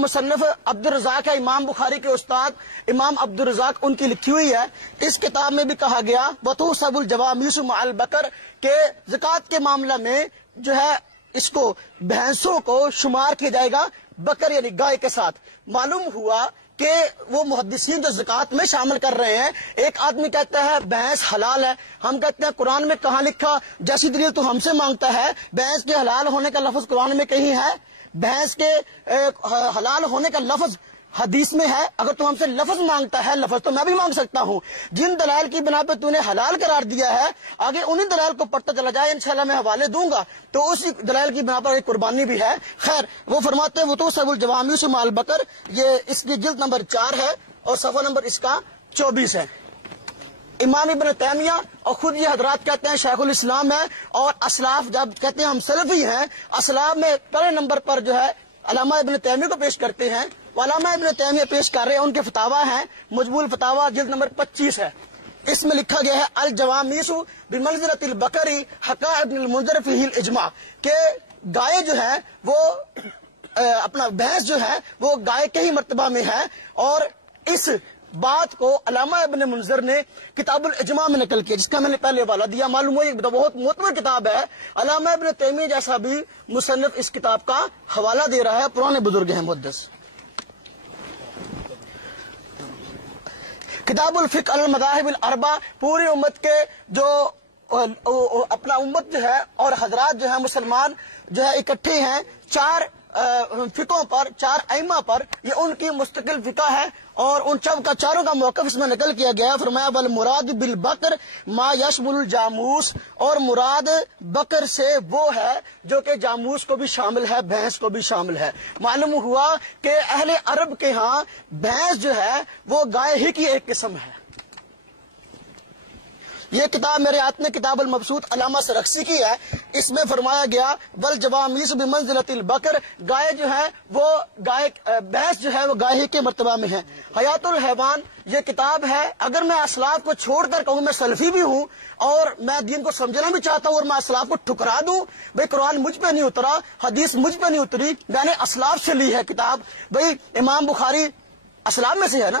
مصنف عبد الرزاق ہے، امام بخاری کے استاد امام عبد الرزاق ان کی لکھی ہوئی ہے۔ اس کتاب میں بھی کہا گیا وَتُحْسَبُ الْجَوَامِيسُ مَعَ الْبَقَرِ کہ زکوٰۃ کے معاملہ میں جو ہے اس کو بھینسوں کو شمار کیا جائے گا بکر یعنی گائے کے ساتھ۔ معلوم ہوا کہ وہ محدثین جو زکوٰۃ میں شامل کر رہے ہیں، ایک آدمی کہتا ہے بھینس حلال ہے، ہم کہتے ہیں قرآن میں کہاں لکھا، جیسی دلیل تو ہم سے مانگتا ہے، بھینس کے حلال ہونے کا لفظ قرآن میں کہیں ہے؟ بھینس کے حلال ہونے کا لفظ حدیث میں ہے؟ اگر تو ہم سے لفظ مانگتا ہے، لفظ تو میں بھی مانگ سکتا ہوں۔ جن دلائل کی بنا پہ تو نے حلال قرار دیا ہے، آگے انہی دلائل کو پڑھتا چلا جائے، انشاءاللہ میں حوالے دوں گا، تو اسی دلائل کی بنا پر ایک قربانی بھی ہے۔ خیر وہ فرماتے ہیں وَتُحْسَبُ الْجَوَامِيسُ مَعَ الْبَقَرِ، یہ اس کی جلد نمبر 4 ہے اور صفحہ نمبر اس کا 24 ہے۔ امام ابن تیمیہ اور خود یہ حضرات کہتے ہیں شیخ الاسلام ہے، اور اسلاف جب کہتے ہیں ہم سلفی ہیں، اسلاف میں پہلے نمبر پر جو ہے علامہ ابن تیمیہ کو پیش کرتے ہیں، علامہ ابن تیمیہ پیش کر رہے ہیں، ان کے فتاوا ہیں، مجموع الفتاوا جلد نمبر 25 ہے۔ اس میں لکھا گیا ہے الجوامیس بمنزلۃ البقر حکا ابن المنذر فیہ الاجماع، کہ گائے جو ہے وہ اپنا بھینس جو ہے وہ گائے کے ہی مرتبہ میں ہے، اور اس بات کو علامہ ابن منذر نے کتاب الاجماع میں نقل کیا، جس کا میں نے پہلے حوالہ دیا۔ معلوم ہوا یہ بہت معتبر کتاب ہے، علامہ ابن تیمیہ جیسا بھی مصنف اس کتاب کا حوالہ دے رہا ہے، پرانے بزرگ ہیں محدث۔ کتاب الفقہ المذاہب الاربع، پوری امت کے جو اپنا امت جو ہے اور حضرات جو ہے مسلمان جو ہے اکٹھے ہیں 4 فقوں پر، 4 ائمہ پر، یہ ان کی مستقل فقہ ہے اور ان چاروں کا موقف اس میں نقل کیا گیا. فرمایا والمراد بالبکر ما یشمل الجاموس، اور مراد بکر سے وہ ہے جو کہ جاموس کو بھی شامل ہے، بھینس کو بھی شامل ہے. معلوم ہوا کہ اہل عرب کے ہاں بھینس جو ہے وہ گائے ہی کی ایک قسم ہے. یہ کتاب میرے ہاتھ میں کتاب المبسوط علامہ سرخسی کی ہے. اس میں فرمایا گیا والجوامیس بمنزلۃ البکر، گائے جو ہے وہ بھینس جو ہے وہ گائے ہی کے مرتبہ میں ہے. حیات الحیوان یہ کتاب ہے. اگر میں اسلاف کو چھوڑ کر کہوں میں سلفی بھی ہوں اور میں دین کو سمجھنا بھی چاہتا ہوں اور میں اسلاف کو ٹھکرا دوں، بھئی قرآن مجھ پہ نہیں اترا، حدیث مجھ پہ نہیں اتری، میں نے اسلاف سے لی ہے کتاب. بھئی امام بخاری اسلام میں سے ہے نا،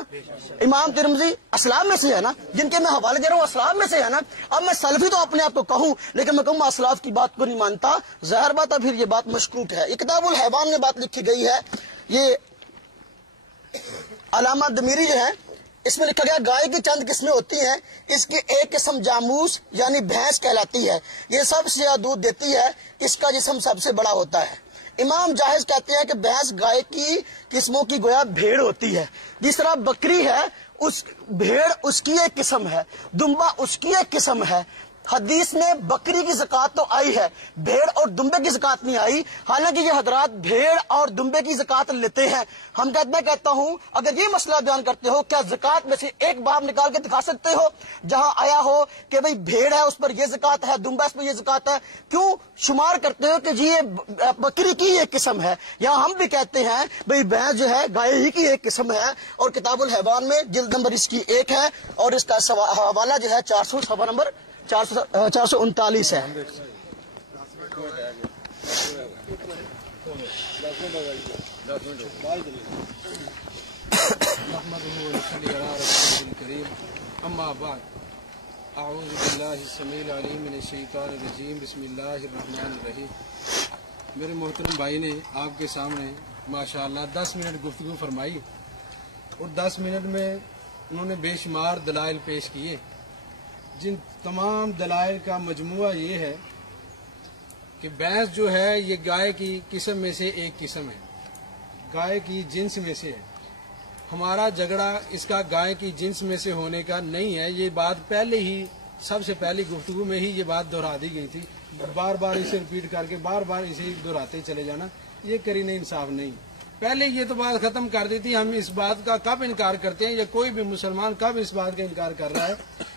امام ترمذی اسلام میں سے ہے نا، جن کے میں حوالے دے رہا ہوں اسلام میں سے ہے نا. اب میں سلفی تو اپنے آپ کو کہوں لیکن میں کہوں میں اسلاف کی بات کو نہیں مانتا، ظاہر بات ہے پھر یہ بات مشکوک ہے. یہ کتاب الحیوان میں بات لکھی گئی ہے. یہ علامہ دمیری جو ہے اس میں لکھا گیا گائے کی چند قسمیں ہوتی ہیں، اس کی ایک قسم جاموس یعنی بھینس کہلاتی ہے، یہ سب سے زیادہ دودھ دیتی ہے، اس کا جسم سب سے بڑا ہوتا ہے. امام جاہز کہتے ہیں کہ بھینس گائے کی قسموں کی گویا بھیڑ ہوتی ہے. جس طرح بکری ہے، بھیڑ اس کی ایک قسم ہے، دمبا اس کی ایک قسم ہے. حدیث میں بکری کی زکوٰۃ تو آئی ہے، بھیڑ اور دمبے کی زکوٰۃ نہیں آئی. حالانکہ یہ حضرات بھیڑ اور دمبے کی زکوٰۃ لیتے ہیں. میں کہتا ہوں اگر یہ مسئلہ بیان کرتے ہو کیا زکوٰۃ میں سے ایک باب نکال کے دکھا سکتے ہو جہاں آیا ہو کہ بھئی بھیڑ ہے اس پر یہ زکوٰۃ ہے، دمبا اس پر یہ زکوٰۃ ہے؟ کیوں شمار کرتے ہو کہ جی یہ بکری کی ایک قسم ہے؟ یہاں ہم بھی کہتے ہیں بھئی بھینس جو ہے گائے ہی کی ایک قسم ہے. اور کتاب الحیوان میں جلد نمبر اس کی 1 ہے اور اس کا حوالہ جو ہے 400 صفحہ نمبر 439 ہے. اما بعد اعوذ باللہ السمیع العلیم من الشیطان الرجیم بسم اللہ الرحمن الرحیم. میرے محترم بھائی نے آپ کے سامنے ماشاءاللہ 10 منٹ گفتگو فرمائی اور 10 منٹ میں انہوں نے بے شمار دلائل پیش کیے، جن تمام دلائل کا مجموعہ یہ ہے کہ بھینس جو ہے یہ گائے کی قسم میں سے ایک قسم ہے، گائے کی جنس میں سے ہے. ہمارا جھگڑا اس کا گائے کی جنس میں سے ہونے کا نہیں ہے. یہ بات پہلے ہی سب سے پہلی گفتگو میں ہی یہ بات دہرا دی گئی تھی. بار بار اسے ریپیٹ کر کے بار بار اسے دہراتے چلے جانا یہ قرینہ انصاف نہیں. پہلے یہ تو بات ختم کر دی تھی. ہم اس بات کا کب انکار کرتے ہیں یا کوئی بھی مسلمان کب اس بات کا انکار کر رہا ہے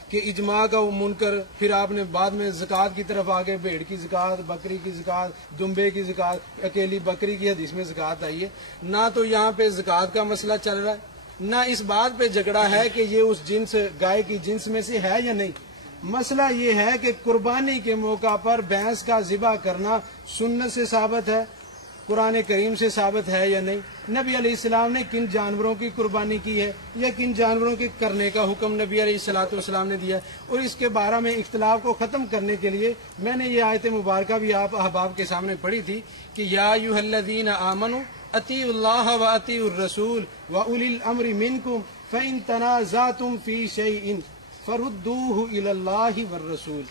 کہ اجماع کا وہ منکر، پھر آپ نے بعد میں زکوٰۃ کی طرف آگے بھیڑ کی زکوٰۃ، بکری کی زکوٰۃ، دمبے کی زکوٰۃ، اکیلی بکری کی حدیث میں زکوٰۃ آئی ہے. نہ تو یہاں پہ زکوٰۃ کا مسئلہ چل رہا ہے نہ اس بات پہ جھگڑا ہے کہ یہ اس جنس گائے کی جنس میں سے ہے یا نہیں. مسئلہ یہ ہے کہ قربانی کے موقع پر بھینس کا ذبح کرنا سنت سے ثابت ہے، قرآن کریم سے ثابت ہے یا نہیں. نبی علیہ السلام نے کن جانوروں کی قربانی کی ہے یا کن جانوروں کے کرنے کا حکم نبی علیہ الصلوۃ والسلام نے دیا. اور اس کے بارے میں اختلاف کو ختم کرنے کے لیے میں نے یہ آیت مبارکہ بھی آپ احباب کے سامنے پڑھی تھی کہ یا ایھا الذین آمنوا اطیعوا اللہ واطیعوا الرسول واولی الامر منکم فان تنازعتم فی شیء فردوہ الی اللہ والرسول.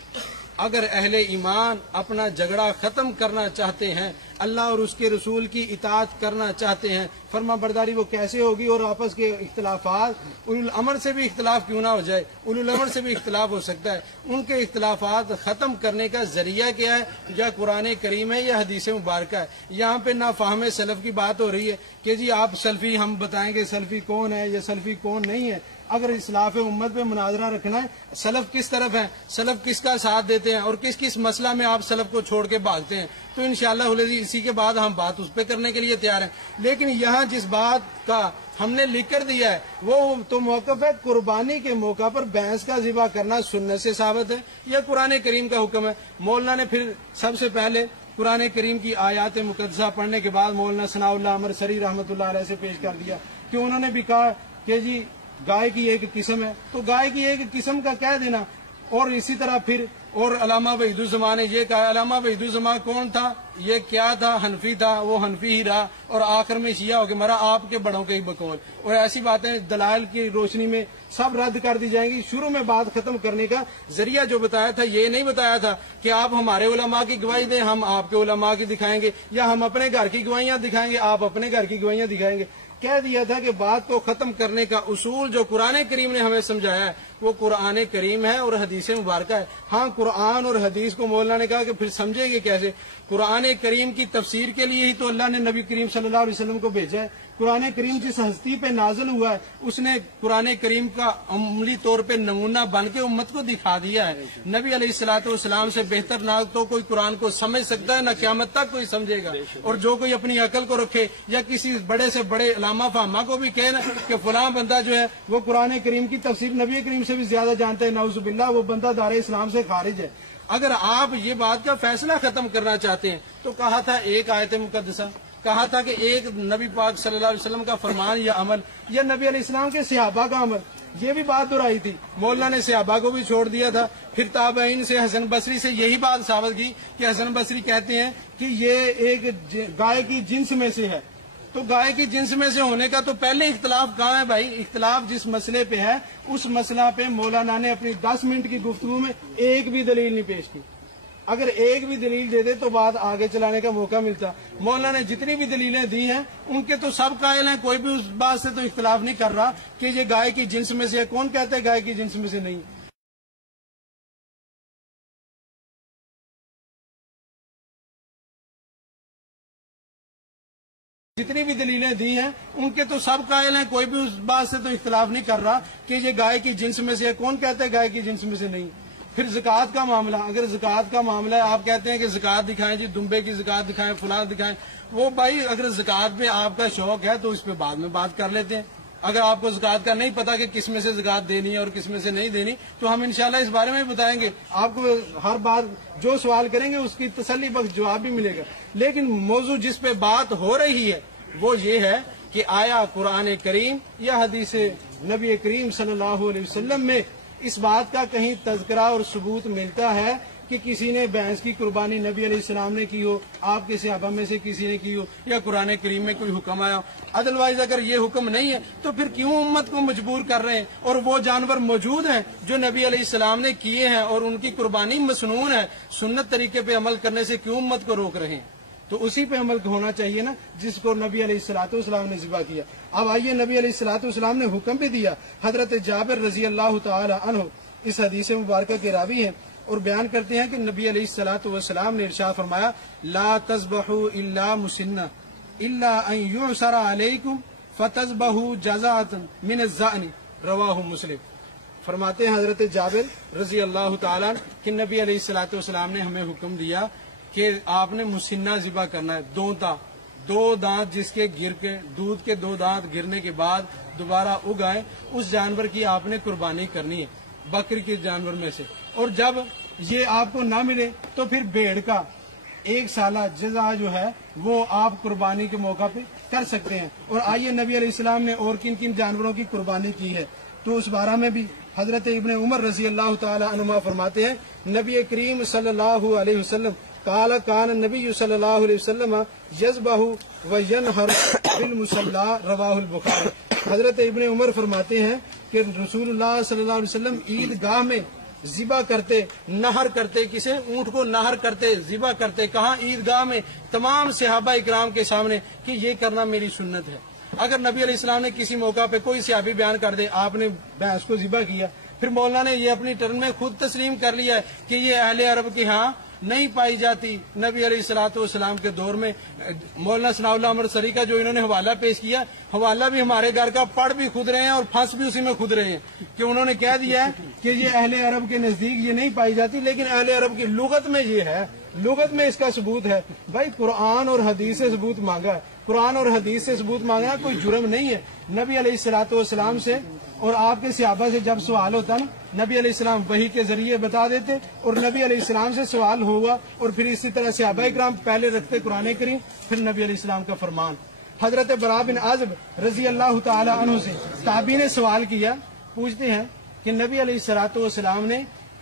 اگر اہل ایمان اپنا جھگڑا ختم کرنا چاہتے ہیں، اللہ اور اس کے رسول کی اطاعت کرنا چاہتے ہیں، فرما برداری وہ کیسے ہوگی؟ اور آپس کے اختلافات، اولو الامر سے بھی اختلاف کیوں نہ ہو جائے، اولو الامر سے بھی اختلاف ہو سکتا ہے، ان کے اختلافات ختم کرنے کا ذریعہ کیا ہے؟ یا قرآن کریم ہے یا حدیث مبارکہ ہے. یہاں پہ نافہم سلف کی بات ہو رہی ہے کہ جی آپ سلفی، ہم بتائیں گے سلفی کون ہے یا سلفی کون نہیں ہے. اگر اصلاف امت پہ مناظرہ رکھنا ہے، سلف کس طرف ہیں، سلف کس کا ساتھ دیتے ہیں اور کس کس مسئلہ میں آپ سلف کو چھوڑ کے بھاگتے ہیں، تو انشاءاللہ اسی کے بعد ہم بات اس پہ کرنے کے لیے تیار ہیں. لیکن یہاں جس بات کا ہم نے لکھ کر دیا ہے وہ تو موقف ہے قربانی کے موقع پر بھینس کا ذبح کرنا سنت سے ثابت ہے یا قرآن کریم کا حکم ہے. مولانا نے پھر سب سے پہلے قرآن کریم کی آیات مقدسہ پڑھنے کے بعد مولانا ثناء اللہ عمر سری رحمۃ اللہ علیہ سے پیش کر دیا کہ انہوں نے بھی کہا کہ جی گائے کی ایک قسم ہے، تو گائے کی ایک قسم کا کہہ دینا اور اسی طرح پھر اور علامہ وحید الزمان نے یہ کہا. علامہ وحید الزمان کون تھا؟ یہ کیا تھا؟ حنفی تھا. وہ حنفی ہی رہا اور آخر میں شیعہ ہو کے مرا. آپ کے بڑوں کے ہی بقول. اور ایسی باتیں دلائل کی روشنی میں سب رد کر دی جائیں گی. شروع میں بات ختم کرنے کا ذریعہ جو بتایا تھا یہ نہیں بتایا تھا کہ آپ ہمارے علماء کی گواہی دیں، ہم آپ کے علماء کی دکھائیں گے، یا ہم اپنے گھر کی گواہیاں دکھائیں گے، آپ اپنے گھر کی گواہیاں دکھائیں گے. کہہ دیا تھا کہ بات کو ختم کرنے کا اصول جو قرآن کریم نے ہمیں سمجھایا ہے وہ قرآن کریم ہے اور حدیث مبارکہ ہے. ہاں قرآن اور حدیث کو مولانا نے کہا کہ پھر سمجھیں گے کیسے؟ قرآن کریم کی تفسیر کے لیے ہی تو اللہ نے نبی کریم صلی اللہ علیہ وسلم کو بھیجا ہے. قرآن کریم جس ہستی پہ نازل ہوا ہے اس نے قرآن کریم کا عملی طور پہ نمونہ بن کے امت کو دکھا دیا ہے. نبی علیہ الصلوۃ والسلام سے بہتر نہ تو کوئی قرآن کو سمجھ سکتا ہے، نہ قیامت تک کوئی سمجھے گا. اور جو کوئی اپنی عقل کو رکھے یا کسی بڑے سے بڑے علامہ فہمہ کو بھی کہنا کہ فلاں بندہ جو ہے وہ قرآن کریم کی تفسیر نبی کریم سے بھی زیادہ جانتا ہے، نعوذ باللہ، وہ بندہ دار اسلام سے خارج ہے. اگر آپ یہ بات کا فیصلہ ختم کرنا چاہتے ہیں تو کہا تھا ایک آیت مقدسہ، کہا تھا کہ ایک نبی پاک صلی اللہ علیہ وسلم کا فرمان یا عمل یا نبی علیہ السلام کے صحابہ کا عمل، یہ بھی بات دہرائی تھی. مولانا نے صحابہ کو بھی چھوڑ دیا تھا. پھر تابعین سے حسن بصری سے یہی بات ثابت کی کہ حسن بصری کہتے ہیں کہ یہ ایک گائے کی جنس میں سے ہے. تو گائے کی جنس میں سے ہونے کا تو پہلے اختلاف کہاں ہے بھائی؟ اختلاف جس مسئلے پہ ہے اس مسئلہ پہ مولانا نے اپنی 10 منٹ کی گفتگو میں ایک بھی دلیل نہیں پیش کی. اگر ایک بھی دلیل دے دے تو بات آگے چلانے کا موقع ملتا. مولانا نے جتنی بھی دلیلیں دی ہیں ان کے تو سب قائل ہیں، کوئی بھی اس بات سے تو اختلاف نہیں کر رہا کہ یہ گائے کی جنس میں سے ہے. کون کہتا ہے گائے کی جنس میں سے نہیں؟ جتنی بھی دلیلیں دی ہیں ان کے تو سب قائل ہیں، کوئی بھی اس بات سے تو اختلاف نہیں کر رہا کہ یہ گائے کی جنس میں سے ہے. کون کہتا ہے گائے کی جنس میں سے نہیں؟ پھر زکوٰۃ کا معاملہ، اگر زکوٰۃ کا معاملہ ہے آپ کہتے ہیں کہ زکوٰۃ دکھائیں جی، دمبے کی زکوٰۃ دکھائیں، فلاں دکھائیں. وہ بھائی اگر زکوٰۃ پہ آپ کا شوق ہے تو اس پہ بعد میں بات کر لیتے ہیں. اگر آپ کو زکوٰۃ کا نہیں پتا کہ کس میں سے زکوٰۃ دینی ہے اور کس میں سے نہیں دینی تو ہم انشاءاللہ اس بارے میں بتائیں گے. آپ کو ہر بار جو سوال کریں گے اس کی تسلی بخش جواب بھی ملے گا. لیکن موضوع جس پہ بات ہو رہی ہے وہ یہ ہے کہ آیا قرآن کریم یا حدیث نبی کریم صلی اللہ علیہ وسلم میں اس بات کا کہیں تذکرہ اور ثبوت ملتا ہے کہ کسی نے بھینس کی قربانی نبی علیہ السلام نے کی ہو، آپ کے صحابہ میں سے کسی نے کی ہو، یا قرآن کریم میں کوئی حکم آیا ہو؟ ادروائز اگر یہ حکم نہیں ہے تو پھر کیوں امت کو مجبور کر رہے ہیں؟ اور وہ جانور موجود ہیں جو نبی علیہ السلام نے کیے ہیں اور ان کی قربانی مسنون ہے، سنت طریقے پہ عمل کرنے سے کیوں امت کو روک رہے ہیں؟ تو اسی پہ عمل ہونا چاہیے نا جس کو نبی علیہ الصلوۃ والسلام نے ذبح کیا. اب آئیے نبی علیہ الصلوۃ والسلام نے حکم بھی دیا. حضرت جابر رضی اللہ تعالی عنہ اس حدیث مبارکہ کے راوی ہیں اور بیان کرتے ہیں کہ نبی علیہ الصلوۃ والسلام نے ارشاد فرمایا لا تذبحوا الا مسنہ الا ان یعصر علیکم فتذبحوا جزاۃ من الظأن رواہ مسلم. فرماتے ہیں حضرت جابر رضی اللہ تعالی عنہ کہ نبی علیہ الصلوۃ والسلام نے ہمیں حکم دیا کہ آپ نے مسنہ ذبح کرنا ہے. دو دانت جس کے گر کے دودھ کے 2 دانت گرنے کے بعد دوبارہ اگ آئے اس جانور کی آپ نے قربانی کرنی ہے، بکری کے جانور میں سے. اور جب یہ آپ کو نہ ملے تو پھر بھیڑ کا 1 سالہ جزا جو ہے وہ آپ قربانی کے موقع پہ کر سکتے ہیں. اور آئیے نبی علیہ السلام نے اور کن کن جانوروں کی قربانی کی ہے تو اس بارے میں بھی حضرت ابن عمر رضی اللہ تعالی عنہما فرماتے ہیں نبی کریم صلی اللہ علیہ وسلم قال کان نبی صلی اللہ علیہ وسلم یذبح و ینحر بالمصلی رواہ البخاری. حضرت ابن عمر فرماتے ہیں کہ رسول اللہ صلی اللہ علیہ وسلم عید گاہ میں ذبح کرتے، نہر کرتے، کسے؟ اونٹ کو نہر کرتے، ذبح کرتے. کہاں؟ عید گاہ میں تمام صحابہ اکرام کے سامنے کہ یہ کرنا میری سنت ہے. اگر نبی علیہ السلام نے کسی موقع پہ کوئی صحابی بیان کر دے آپ نے بھینس کو ذبح کیا، پھر مولانا نے یہ اپنی ٹرن میں خود تسلیم کر لیا ہے کہ یہ اہل عرب کے ہاں نہیں پائی جاتی. نبی علیہ الصلوۃ والسلام کے دور میں مولانا ثناء اللہ عمر سری کا جو انہوں نے حوالہ پیش کیا، حوالہ بھی ہمارے گھر کا پڑھ بھی خود رہے ہیں اور پھنس بھی اسی میں خود رہے ہیں کہ انہوں نے کہہ دیا ہے کہ یہ اہل عرب کے نزدیک یہ نہیں پائی جاتی، لیکن اہل عرب کی لغت میں یہ ہے، لغت میں اس کا ثبوت ہے. بھائی قرآن اور حدیث سے ثبوت مانگا ہے، قرآن اور حدیث سے ثبوت مانگنا کوئی جرم نہیں ہے. نبی علیہ الصلوۃ والسلام سے اور آپ کے صحابہ سے جب سوال ہوتا نا نبی علیہ السلام وحی کے ذریعے بتا دیتے اور نبی علیہ السلام سے سوال ہوا اور پھر اسی طرح صحابہ اکرام پہلے رکھتے قرآن کریم پھر نبی علیہ السلام کا فرمان. حضرت براء بن عازب رضی اللہ تعالی عنہ سے تابعی نے سوال کیا، پوچھتے ہیں کہ نبی علیہ الصلوۃ والسلام نے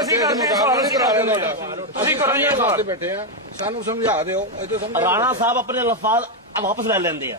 ਅਸੀਂ ਕਰਦੇ ਹਾਂ ਸਵਾਲ, ਅਸੀਂ ਕਰਾ ਰਹੇ ਹਾਂ, ਅਸੀਂ ਕਰਾਂਗੇ ਸਵਾਲ। ਬੈਠੇ ਆ, ਸਾਨੂੰ ਸਮਝਾ ਦਿਓ। ਇਹ ਤਾਂ ਸਮਝ ਰਾਣਾ ਸਾਹਿਬ ਆਪਣੇ ਲਫ਼ਾਜ਼ ਵਾਪਸ ਲੈ ਲੈਂਦੇ ਆ।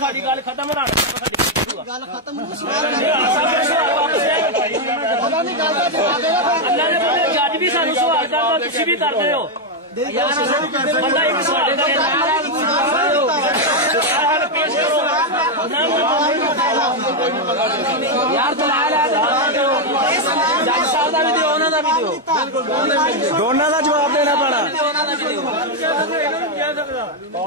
ਸਾਡੀ ਗੱਲ ਖਤਮ ਹੋ ਜੱਜ ਵੀ ਸਾਨੂੰ ਸਵਾਲ ਕਰਦਾ, ਤੁਸੀਂ ਵੀ ਕਰਦੇ ਹੋ ਬੰਦਾ ਇੱਕ ਸਵਾਲ ਯਾਰ ਜੱਜ ਸਾਹਿਬ ਦਾ ਵੀ ਦਿਓ, ਉਹਨਾਂ ਦਾ ਵੀ ਦਿਓ, ਦੋਨਾਂ ਦਾ ਜਵਾਬ ਦੇਣਾ ਪੈਣਾ।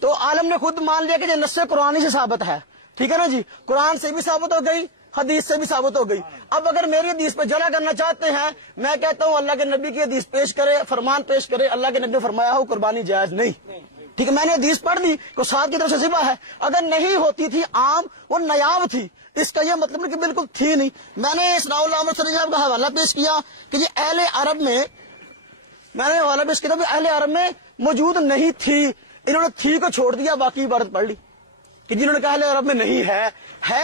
تو عالم نے خود مان لیا کہ یہ نص قرآن سے ثابت ہے، ٹھیک ہے نا جی، قرآن سے بھی ثابت ہو گئی، حدیث سے بھی ثابت ہو گئی۔ اب اگر میری حدیث پہ جلا کرنا چاہتے ہیں، میں کہتا ہوں اللہ کے نبی کی حدیث پیش کرے، فرمان پیش کرے، اللہ کے نبی نے فرمایا ہو قربانی جائز نہیں، ٹھیک ہے، میں نے حدیث پڑھ دی کہ ساتھ کی طرف سے ذبح ہے، اگر نہیں ہوتی تھی عام وہ نیاب تھی، اس کا یہ مطلب نہیں کہ بالکل تھی نہیں۔ میں نے اسراء اللہ علیہ وسلم کا حوالہ پیش کیا کہ یہ اہل عرب میں، میں نے حوالہ پیش کیا کہ اہل عرب میں موجود نہیں تھی، انہوں نے تھی کو چھوڑ دیا، باقی عبارت پڑھ لی کہ جنہوں نے کہا اہل عرب میں نہیں ہے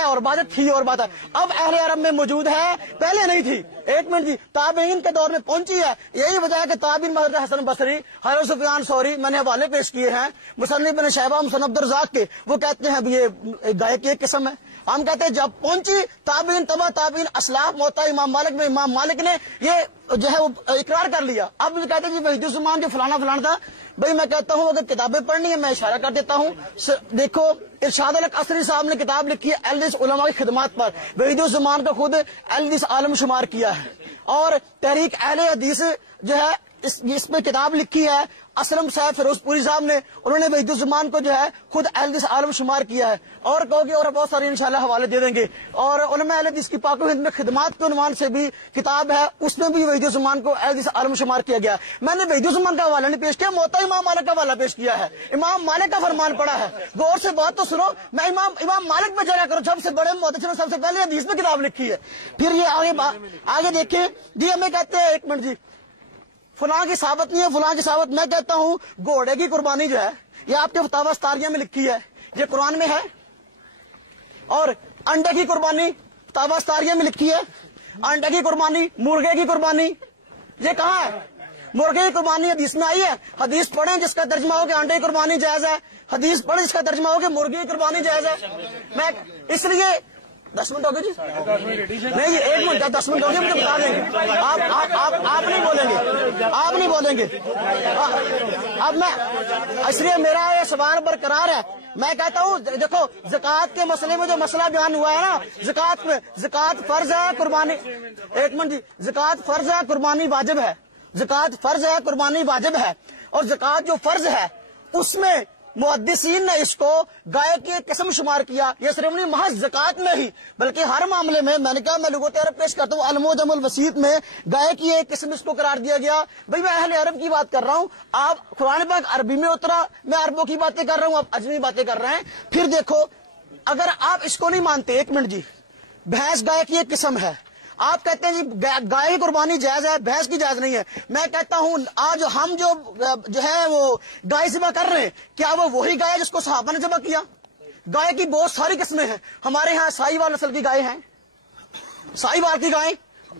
اور بات ہے، تھی اور بات ہے۔ اب اہل عرب میں موجود ہے، پہلے نہیں تھی۔ ایک منٹ جی، تابعین کے دور میں پہنچی ہے، یہی وجہ ہے کہ تابعین حضرت حسن بصری، حضرت سفیان ثوری، میں نے حوالے پیش کیے ہیں مصنف بن شیبہ، مصنف عبدالرزاق کے، وہ کہتے ہیں یہ گائے کی ایک قسم ہے۔ ہم کہتے ہیں جب پہنچی تابعین، تبع تابعین، اسلاف، موطا امام مالک میں امام مالک نے یہ جو ہے وہ اقرار کر لیا۔ اب مجھے کہتے ہیں جی وحید الزمان جو فلانا فلانا تھا، بھائی میں کہتا ہوں اگر کتابیں پڑھنی ہے میں اشارہ کر دیتا ہوں۔ دیکھو ارشاد الحق عصری صاحب نے کتاب لکھی ہے اہل حدیث علماء کی خدمات پر، وحید الزمان کا خود اہل حدیث عالم شمار کیا ہے، اور تحریک اہل حدیث جو ہے اس پہ کتاب لکھی ہے اسلم صاحب فیروز پوری صاحب نے، انہوں نے وحید الزمان کو جو ہے خود اہل حدیث عالم شمار کیا ہے، اور کہو گے اور بہت سارے انشاءاللہ حوالے دے دیں گے۔ اور علماء اہل حدیث کی پاک و ہند میں خدمات کے عنوان سے بھی کتاب ہے، اس میں بھی وحید الزمان کو اہل حدیث عالم شمار کیا گیا۔ میں نے وحید الزمان کا حوالہ نہیں پیش کیا، موطا امام مالک کا حوالہ پیش کیا ہے، امام مالک کا فرمان پڑا ہے، غور سے بات تو سنو، میں امام مالک پہ جرا کرو، سب سے بڑے محدث نے سب سے پہلے حدیث میں کتاب لکھی ہے۔ پھر یہ آگے دیکھیں جی، ہمیں کہتے ہیں ایک منٹ جی فلاں کی ثابت نہیں ہے، فلاں کی ثابت، میں کہتا ہوں گھوڑے کی قربانی جو ہے یہ آپ کے فتاوی استاریہ میں لکھی ہے، یہ قرآن میں ہے، اور انڈے کی قربانی فتاوی استاریہ میں لکھی ہے، انڈے کی قربانی، مرغے کی قربانی، یہ کہاں ہے؟ مرغے کی قربانی حدیث میں آئی ہے، حدیث پڑھیں جس کا ترجمہ ہو کہ انڈے کی قربانی جائز ہے، حدیث پڑھیں جس کا ترجمہ ہو کہ مرغے کی قربانی جائز ہے۔ میں اس لیے 10 منٹ ہو گئے جی، نہیں جی 1 منٹ، 10 منٹ ہو گئے، مجھے بتا دیں گے، آپ نہیں بولیں گے، آپ نہیں بولیں گے۔ اب میں اس لیے میرا یہ سوال برقرار ہے، میں کہتا ہوں دیکھو زکوٰۃ کے مسئلے میں جو مسئلہ بیان ہوا ہے نا، زکوٰۃ میں، زکوٰۃ فرض ہے، قربانی، 1 منٹ جی، زکوٰۃ فرض ہے، قربانی واجب ہے، زکوٰۃ فرض ہے، قربانی واجب ہے، اور زکوٰۃ جو فرض ہے اس میں محدثین نے اس کو گائے کی ایک قسم شمار کیا، یہ صرف نہیں محض زکوٰۃ میں ہی بلکہ ہر معاملے میں، میں نے کہا میں لغت عرب پیش کرتا ہوں، المعجم الوسیط میں گائے کی ایک قسم اس کو قرار دیا گیا۔ بھئی میں اہل عرب کی بات کر رہا ہوں، آپ قرآن پاک عربی میں اترا، میں عربوں کی باتیں کر رہا ہوں، آپ اجمی باتیں کر رہے ہیں۔ پھر دیکھو اگر آپ اس کو نہیں مانتے، 1 منٹ جی، بھینس گائے کی ایک قسم ہے، آپ کہتے ہیں جی گائے کی قربانی جائز ہے، بھینس کی جائز نہیں ہے، میں کہتا ہوں آج ہم جو ہے وہ گائے ذبح کر رہے ہیں، کیا وہ وہی گائے جس کو صحابہ نے ذبح کیا؟ گائے کی بہت ساری قسمیں ہیں، ہمارے ہاں سائی وال نسل کی گائے ہیں، سائی وال کی گائے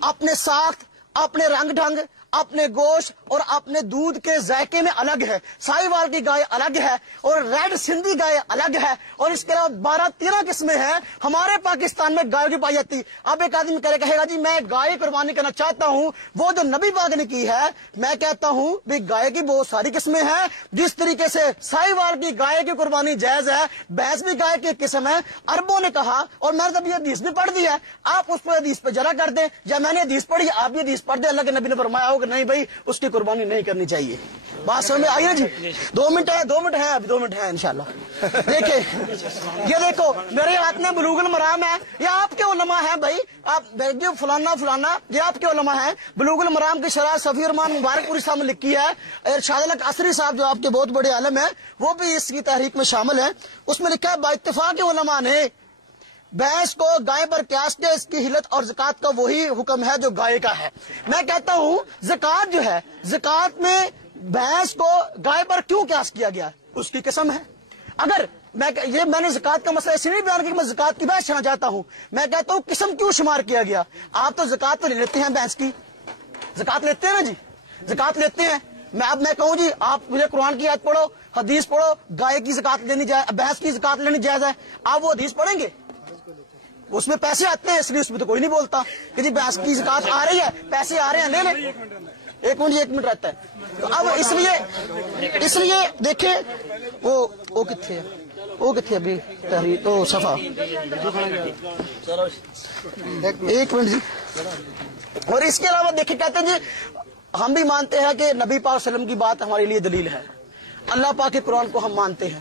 اپنے ساخت، اپنے رنگ ڈھنگ، اپنے گوشت اور اپنے دودھ کے ذائقے میں الگ ہے، سائی وال کی گائے الگ ہے، اور ریڈ سندھی گائے الگ ہے، اور اس کے علاوہ 12-13 قسمیں ہیں ہمارے پاکستان میں گائے کی پائی جاتی۔ اب ایک آدمی کہے گا جی میں گائے قربانی کرنا چاہتا ہوں وہ جو نبی پاک نے کی ہے، میں کہتا ہوں بھی گائے کی بہت ساری قسمیں ہیں، جس طریقے سے سائی وال کی گائے کی قربانی جائز ہے، بھینس بھی گائے کی ایک قسم ہے، عربوں نے کہا، اور میں نے جب یہ حدیث بھی پڑھ دی ہے، آپ اس پہ حدیث پہ جرا کر دیں، یا میں نے حدیث پڑھی آپ بھی حدیث پڑھ دیں، اللہ کے نبی نے فرمایا ہو کہ نہیں بھائی اس کی قربانی نہیں کرنی چاہیے۔ بات سمجھ میں آئی ہے جی؟ 2 منٹ ہے، 2 منٹ ہے، ابھی 2 منٹ ہے انشاءاللہ۔ دیکھیں یہ دیکھو میرے ہاتھ میں بلوغ المرام ہے، یہ آپ کے علماء ہیں بھائی، آپ جو فلانا فلانا یہ آپ کے علماء ہیں، بلوغ المرام کی شرح صفی الرحمان مبارک پوری صاحب نے لکھی ہے، ارشاد الحق عصری صاحب جو آپ کے بہت بڑے عالم ہیں وہ بھی اس کی تحریک میں شامل ہیں، اس میں لکھا ہے با اتفاق علماء نے بھینس کو گائے پر قیاس کے، اس کی حلت اور زکوٰۃ کا وہی حکم ہے جو گائے کا ہے۔ میں کہتا ہوں زکوٰۃ جو ہے، زکوٰۃ میں بھینس کو گائے پر کیوں قیاس کیا گیا؟ اس کی قسم ہے۔ اگر میں نے زکوٰۃ کا مسئلہ اس لیے بیان کیا کہ میں زکوٰۃ کی بحث کرنا چاہتا ہوں، میں کہتا ہوں قسم کیوں شمار کیا گیا؟ آپ تو زکوٰۃ تو لے لیتے ہیں، بھینس کی زکوٰۃ لیتے ہیں نا جی، زکوٰۃ لیتے ہیں، میں کہوں جی آپ مجھے قرآن کی آیت پڑھو، حدیث پڑھو، گائے کی زکوٰۃ لینی جائز، بھینس کی زکوٰۃ لینی جائز ہے، آپ وہ حدیث پڑھیں گے؟ اس میں پیسے آتے ہیں، اس لیے اس میں تو کوئی نہیں بولتا کہ جی بھینس کی زکوٰۃ آ رہی ہے، پیسے آ رہے ہیں، لے لیں۔ 1 منٹ رہتا ہے، تو اب اس لیے دیکھیں وہ کتنے ابھی تحریر تو صفا 1 منٹ جی۔ اور اس کے علاوہ دیکھیں کہتے ہیں جی ہم بھی مانتے ہیں کہ نبی پاک صلی اللہ علیہ وسلم کی بات ہمارے لیے دلیل ہے، اللہ پاک کے قرآن کو ہم مانتے ہیں،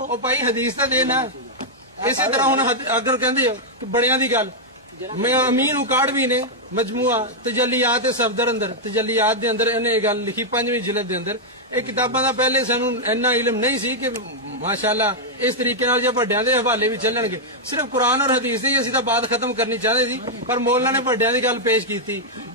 ਉਹ ਭਾਈ ਹਦੀਸ ਤਾਂ ਦੇਣਾ। ਇਸੇ ਤਰ੍ਹਾਂ ਹੁਣ ਅਗਰ ਕਹਿੰਦੇ ਕਿ ਬੜਿਆਂ ਦੀ ਗੱਲ, ਮੈਂ ਅਮੀਨ ਉਕਾੜਵੀ ਨੇ ਮਜਮੂਆ ਤਜੱਲੀਆਤ ਸਫਦਰ ਅੰਦਰ ਤਜੱਲੀਆਤ ਦੇ ਅੰਦਰ ਇਹਨੇ ਇਹ ਗੱਲ ਲਿਖੀ 5ਵੀਂ ਜਿਲਦ ਦੇ ਅੰਦਰ। ਇਹ ਕਿਤਾਬਾਂ ਦਾ ਪਹਿਲੇ ਸਾਨੂੰ ਇੰਨਾ ਇਲਮ ਨਹੀਂ ਸੀ ਕਿ ਮਾਸ਼ਾਅੱਲਾ ਇਸ ਤਰੀਕੇ ਨਾਲ ਜੇ ਵੱਡਿਆਂ ਦੇ ਹਵਾਲੇ ਵੀ ਚੱਲਣਗੇ। ਸਿਰਫ ਕੁਰਾਨ ਔਰ ਹਦੀਸ ਦੀ ਅਸੀਂ ਤਾਂ ਬਾਤ ਖਤਮ ਕਰਨੀ ਚਾਹਦੇ ਸੀ, ਪਰ ਮੌਲਾਨਾ ਨੇ ਵੱਡਿਆਂ ਦੀ ਗੱਲ ਪੇਸ਼ ਕੀਤੀ।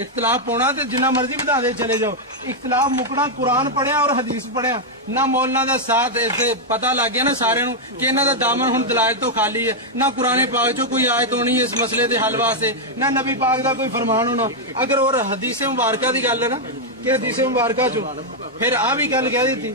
ਇਖਤਲਾਫ ਪਾਉਣਾ ਤੇ ਜਿੰਨਾ ਮਰਜ਼ੀ ਵਧਾਦੇ ਚਲੇ ਜਾਓ, ਇਖਤਲਾਫ ਮੁਕਣਾ ਕੁਰਾਨ ਪੜਿਆ ਔਰ ਹਦੀਸ ਪੜਿਆ ਨਾ। ਮੌਲਾਨਾ ਦਾ ਸਾਥ ਇਸੇ ਪਤਾ ਲੱਗ ਗਿਆ ਨਾ ਸਾਰਿਆਂ ਨੂੰ ਕਿ ਇਹਨਾਂ ਦਾ ਦਾਮਨ ਹੁਣ ਦਲਾਇਲ ਤੋਂ ਖਾਲੀ ਹੈ। ਨਾ ਕੁਰਾਨ ਪਾਕ ਚੋਂ ਕੋਈ ਆਇਤ ਹੋਣੀ ਇਸ ਮਸਲੇ ਦੇ ਹੱਲ ਵਾਸਤੇ, ਨਾ ਨਬੀ ਪਾਕ ਦਾ ਕੋਈ ਫਰਮਾਨ ਹੋਣਾ। ਅਗਰ ਹੋਰ ਹਦੀਸ ਮੁਬਾਰਕਾ ਦੀ ਗੱਲ ਹੈ ਨਾ ਕਿ ਹਦੀਸ ਮੁਬਾਰਕਾ ਚੋਂ ਫਿਰ ਆ ਵੀ ਗੱਲ ਕਹਿ ਦਿੱਤੀ।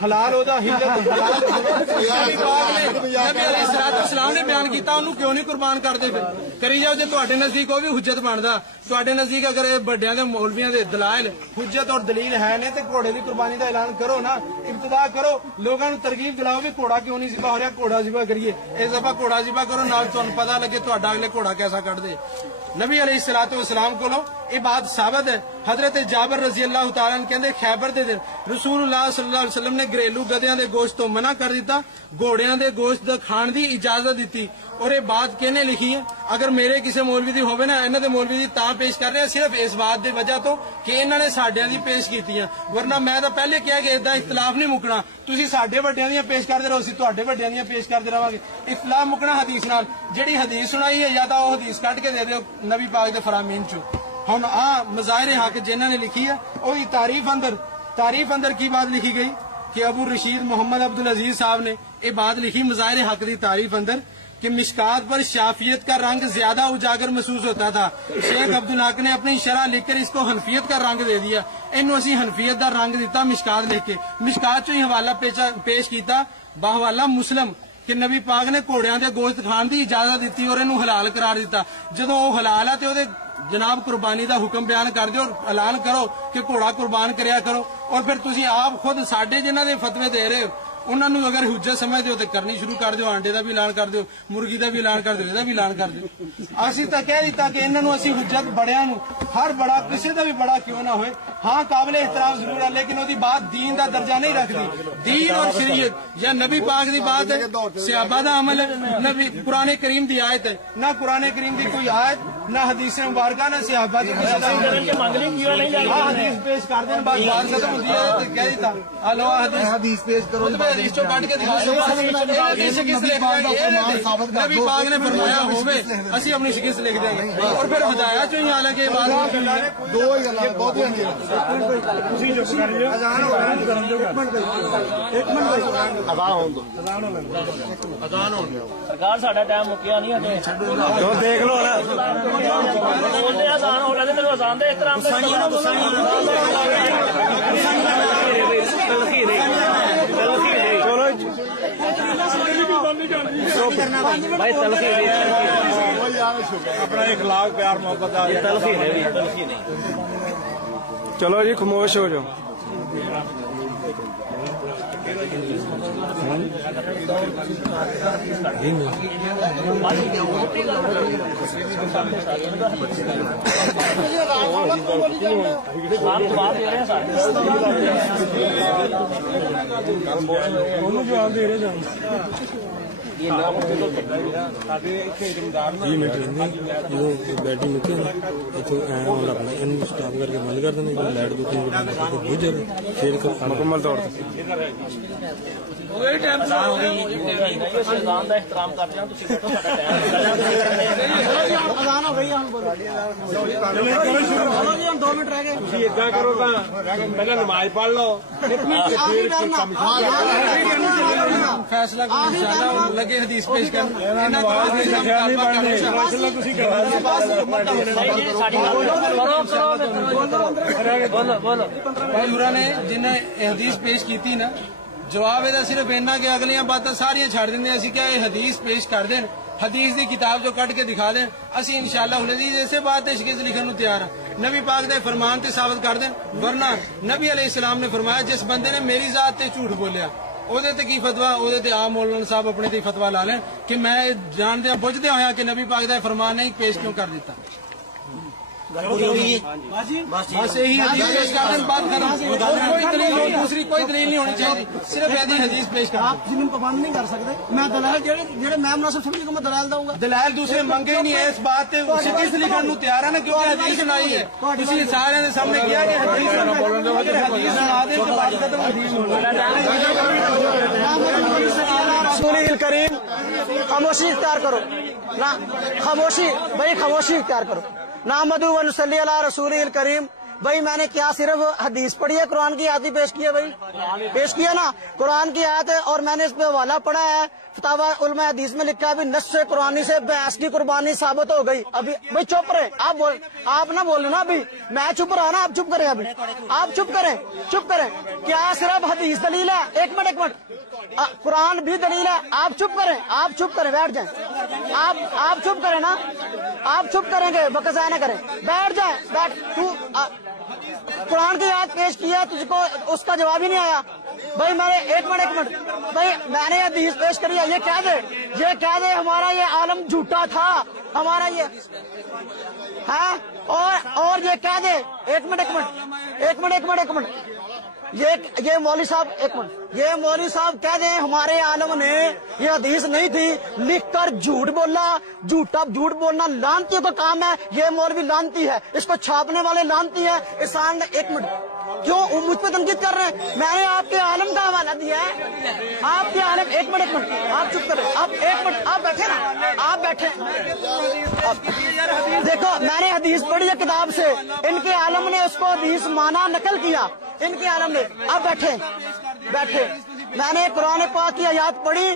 حلال ہوتا ہلت نبی پاک نے نبی علیہ السلام نے بیان کیتا انہوں کیوں نہیں قربان کرتے پھر کری جاؤ جی تواڈے نزدیک وہ بھی حجت بنتا تواڈے نزدیک اگر بڑیاں دے مولویاں دے دلائل حجت اور دلیل ہے نے تے گھوڑے دی قربانی دا اعلان کرو نا ابتدا کرو لوگاں نوں ترغیب دلاؤ بھی گھوڑا کیوں نہیں ذبح ہو رہا گھوڑا ذبح کریے اس دفعہ گھوڑا ذبح کرو نال تانوں پتہ لگے تہاڈا اگلے گھوڑا کیسا کٹ دے نبی علیہ الصلوۃ والسلام کو یہ بات ثابت ہے حضرت جابر رضی اللہ تعالیٰ عنہ کہندے خیبر دے دن رسول اللہ صلی اللہ علیہ وسلم نے گھریلو گدیاں دے گوشت تو منع کر دیتا گھوڑیاں دے گوشت دا کھان دی اجازت دیتی اور یہ بات کہنے لکھی ہے اگر میرے کسی مولوی دی ہوئے نا انہاں دے مولوی دی تاں پیش کر رہے ہیں صرف اس بات دی وجہ تو کہ انہاں نے ساڈیاں دی پیش کیتیاں ورنہ میں تو پہلے کیا کہ اداں اختلاف نہیں مکنا تسی ساڈے وڈیاں دیاں پیش کردے رہو اسی تواڈے وڈیاں دیاں پیش کردے رہاں گے اختلاف مکنا حدیث نال جڑی حدیث سنائی ہے یا تا وہ حدیث کٹ کے دے دیو نبی پاک دے فرامین چوں ہن مظاہر حق جنہاں نے لکھی ہے وہ تعریف اندر کی بات لکھی گئی کہ ابو رشید محمد عبدالعزیز صاحب نے یہ بات لکھی مظاہر حق دی تعریف اندر کہ مشکات پر شافیت کا رنگ زیادہ اجاگر محسوس ہوتا تھا شیخ عبدالحق نے اپنی شرح لکھ کر اس کو حنفیت کا رنگ دے دیا انہوں اسی حنفیت دا رنگ دیتا مشکات لکھ کے مشکات چوں ہی حوالہ پیش کیتا باحوالہ مسلم کہ نبی پاک نے گھوڑیاں دے گوشت کھان دی اجازت دیتی اور انہوں حلال قرار دیتا جدوں وہ حلال ہے تے او دے جناب قربانی دا حکم بیان کر دیو اور اعلان کرو کہ گھوڑا قربان کریا کرو اور پھر تسی آپ خود ساڈے جنہاں دے فتوی دے رہے ہو انہاں نوں اگر حجت سمجھ دیو تے کرنی شروع کر دیو آنڈے دا بھی اعلان کر دیو مرغی دا بھی اعلان کر دیو دا بھی اعلان کر دیو اسی تا کہہ دیتا کہ انہاں نوں اسی حجت بڑیاں نوں ہر بڑا کسی دا بھی بڑا کیوں نہ ہوئے ہاں قابل احترام ضرور ہے لیکن وہ دی بات دین دا درجہ نہیں رکھتی دین اور شریعت یا نبی پاک دی بات ہے صحابہ دا عمل ہے نبی قرآن کریم دی آیت ہے نہ قرآن کریم دی کوئی آیت نہ حدیث مبارکہ نہ صحابہ دی حدیث پیش کر دیں بات ختم ہوتی ہے تو کہہ دیتا ہلو حدیث پیش کرو حدیث چوں کٹ کے دکھا نبی پاک نے فرمایا ہوئے اسی اپنی شکست لکھ دیں گے اور پھر ہدایات چوں ہی حالانکہ بات دو ہی گلاں بہت ہی سرکار ساڈا ٹائم مکیا نہیں ہے دیکھ لو آزان ہو رہا تھا آزان دے احترام بھائی اپنا اخلاق پیار محبت تلخی نہیں چلو جی خاموش ہو جاؤ بیٹنگ اسٹاپ کر کے بند کر دینا لائٹ مکمل طور احترام کرتے کرو پہلے نماز پڑھ لو فیصلہ لگے حدیث پیش نے جنہیں حدیث پیش کی تھی نا جواب یہ صرف اینا کہ اگلیاں باتیں ساری چھڑ دیں اسی کیا یہ حدیث پیش کر دیں حدیث دی کتاب جو کٹ کے دکھا دیں اسی انشاءاللہ العزیز ایسے بات ہے شکست لکھن نو تیار ہیں نبی پاک دے فرمان تے ثابت کر دیں ورنہ نبی علیہ السلام نے فرمایا جس بندے نے میری ذات تے جھوٹ بولیا اودے تے کی فتوا اودے تے عام مولانا صاحب اپنے تے فتوا لا لیں کہ میں جاندے بجھدے ہویا کہ نبی پاک دا فرمان نہیں پیش کیوں کر دیتا بس یہی حدیث پیش کر دیں بات ختم کوئی دلیل دوسری کوئی دلیل نہیں ہونی چاہیے صرف یہ حدیث پیش کر آپ جن کو پابند نہیں کر سکتے میں دلائل جڑے میں مناسب سمجھی کو میں دلائل دوں گا دلائل دوسرے منگے ہی نہیں ہے اس بات تے شکست لکھن نو تیار ہے نا کیونکہ حدیث سنائی ہے کسی سارے نے سامنے کیا کہ حدیث سنا دیں تو بات ختم رسول کریم خاموشی اختیار کرو نہ خاموشی بھائی خاموشی اختیار کرو نحمدہ و نصلی علی رسول کریم بھائی میں نے کیا صرف حدیث پڑھی ہے؟ قرآن کی آیت بھی پیش کی ہے بھائی، پیش کیا نا قرآن کی آیت ہے، اور میں نے اس پہ حوالہ پڑھا ہے فتاوی علماء حدیث میں لکھا ہے ابھی نص قرآنی سے بھینس کی قربانی ثابت ہو گئی۔ ابھی بھائی چپ رہے آپ نہ بولو نا، ابھی میں چپ رہا نا، آپ چپ کریں، ابھی آپ چپ کریں کیا صرف حدیث دلیل ہے؟ ایک منٹ قرآن بھی دلیل ہے، آپ چپ کریں بیٹھ جائیں، آپ چپ کریں نا، آپ چپ کریں گے بکس نہ کریں، بیٹھ جائیں قرآن کی آیت پیش کی ہے، تجھ کو اس کا جواب ہی نہیں آیا بھائی۔ میں نے ایک منٹ بھائی میں نے حدیث پیش کری ہے، یہ کہہ دے ہمارا یہ عالم جھوٹا تھا، ہمارا یہ ہے، اور یہ کہہ دے ایک منٹ یہ مولوی صاحب یہ مولوی صاحب کہہ دیں ہمارے عالم نے یہ حدیث نہیں تھی، لکھ کر جھوٹ بولنا لانتی کا کام ہے، یہ مولوی لانتی ہے، اس کو چھاپنے والے لانتی ہے۔ احسان نے ایک منٹ کیوں مجھ پہ تنقید کر رہے ہیں؟ میں نے آپ کے عالم کا حوالہ دیا ہے، آپ کے عالم ایک منٹ آپ چپ کریں، آپ ایک منٹ آپ بیٹھے نا، آپ بیٹھے دیکھو میں نے حدیث پڑھی ہے کتاب سے، ان کے عالم نے اس کو حدیث مانا نقل کیا، ان کے عالم نے، آپ بیٹھے میں نے قرآن پاک کی آیات پڑھی،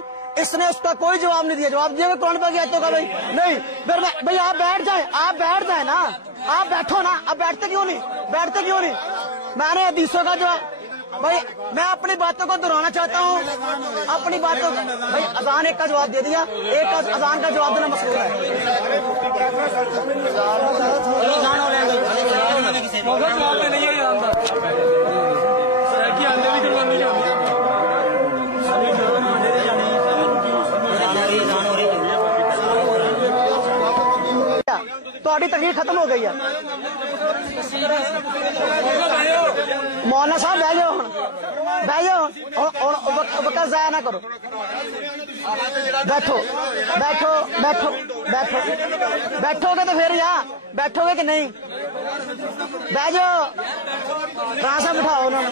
اس نے اس کا کوئی جواب نہیں دیا، جواب دیا قرآن پاک کی آیتوں کا بھائی نہیں، پھر بھائی آپ بیٹھ جائیں نا، آپ بیٹھو نا، آپ بیٹھتے کیوں نہیں؟ میں نے حدیثوں کا جواب بھائی میں اپنی باتوں کو دہرانا چاہتا ہوں، اپنی باتوں بھائی اذان ایک کا جواب دے دیا، ایک اذان کا جواب دینا مشکل ہے۔ تھوڑی تقریر ختم ہو گئی ہے، مولانا صاحب بہ جاؤ وقت ضائع نہ کرو، بیٹھو گے تو پھر یہاں بیٹھو گے کہ نہیں؟ بہ جاؤ، کہاں سے بٹھاؤ انہوں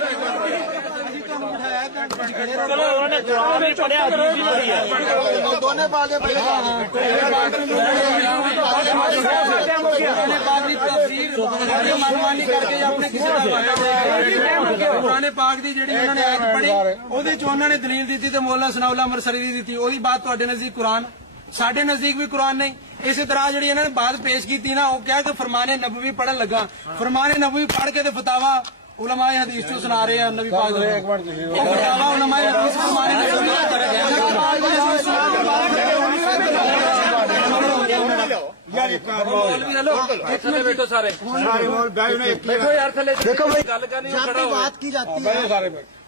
قرآن پاک دی جڑی انہوں نے آیت پڑھی اودے چ انہوں نے دلیل دیتی تے مولانا ثناء اللہ مرسری دی دیتی، وہی بات تواڈے نزدیک قرآن، ساڈے نزدیک بھی قرآن نہیں۔ اسی طرح جڑی انہوں نے بات پیش کی نا، وہ کیا کہ فرمان نبوی پڑھن لگا، فرمان نبوی پڑھ کے تے فتاوا علماء حدیث تو سنا رہے ہیں نبی پاک فتاوا علماء حدیث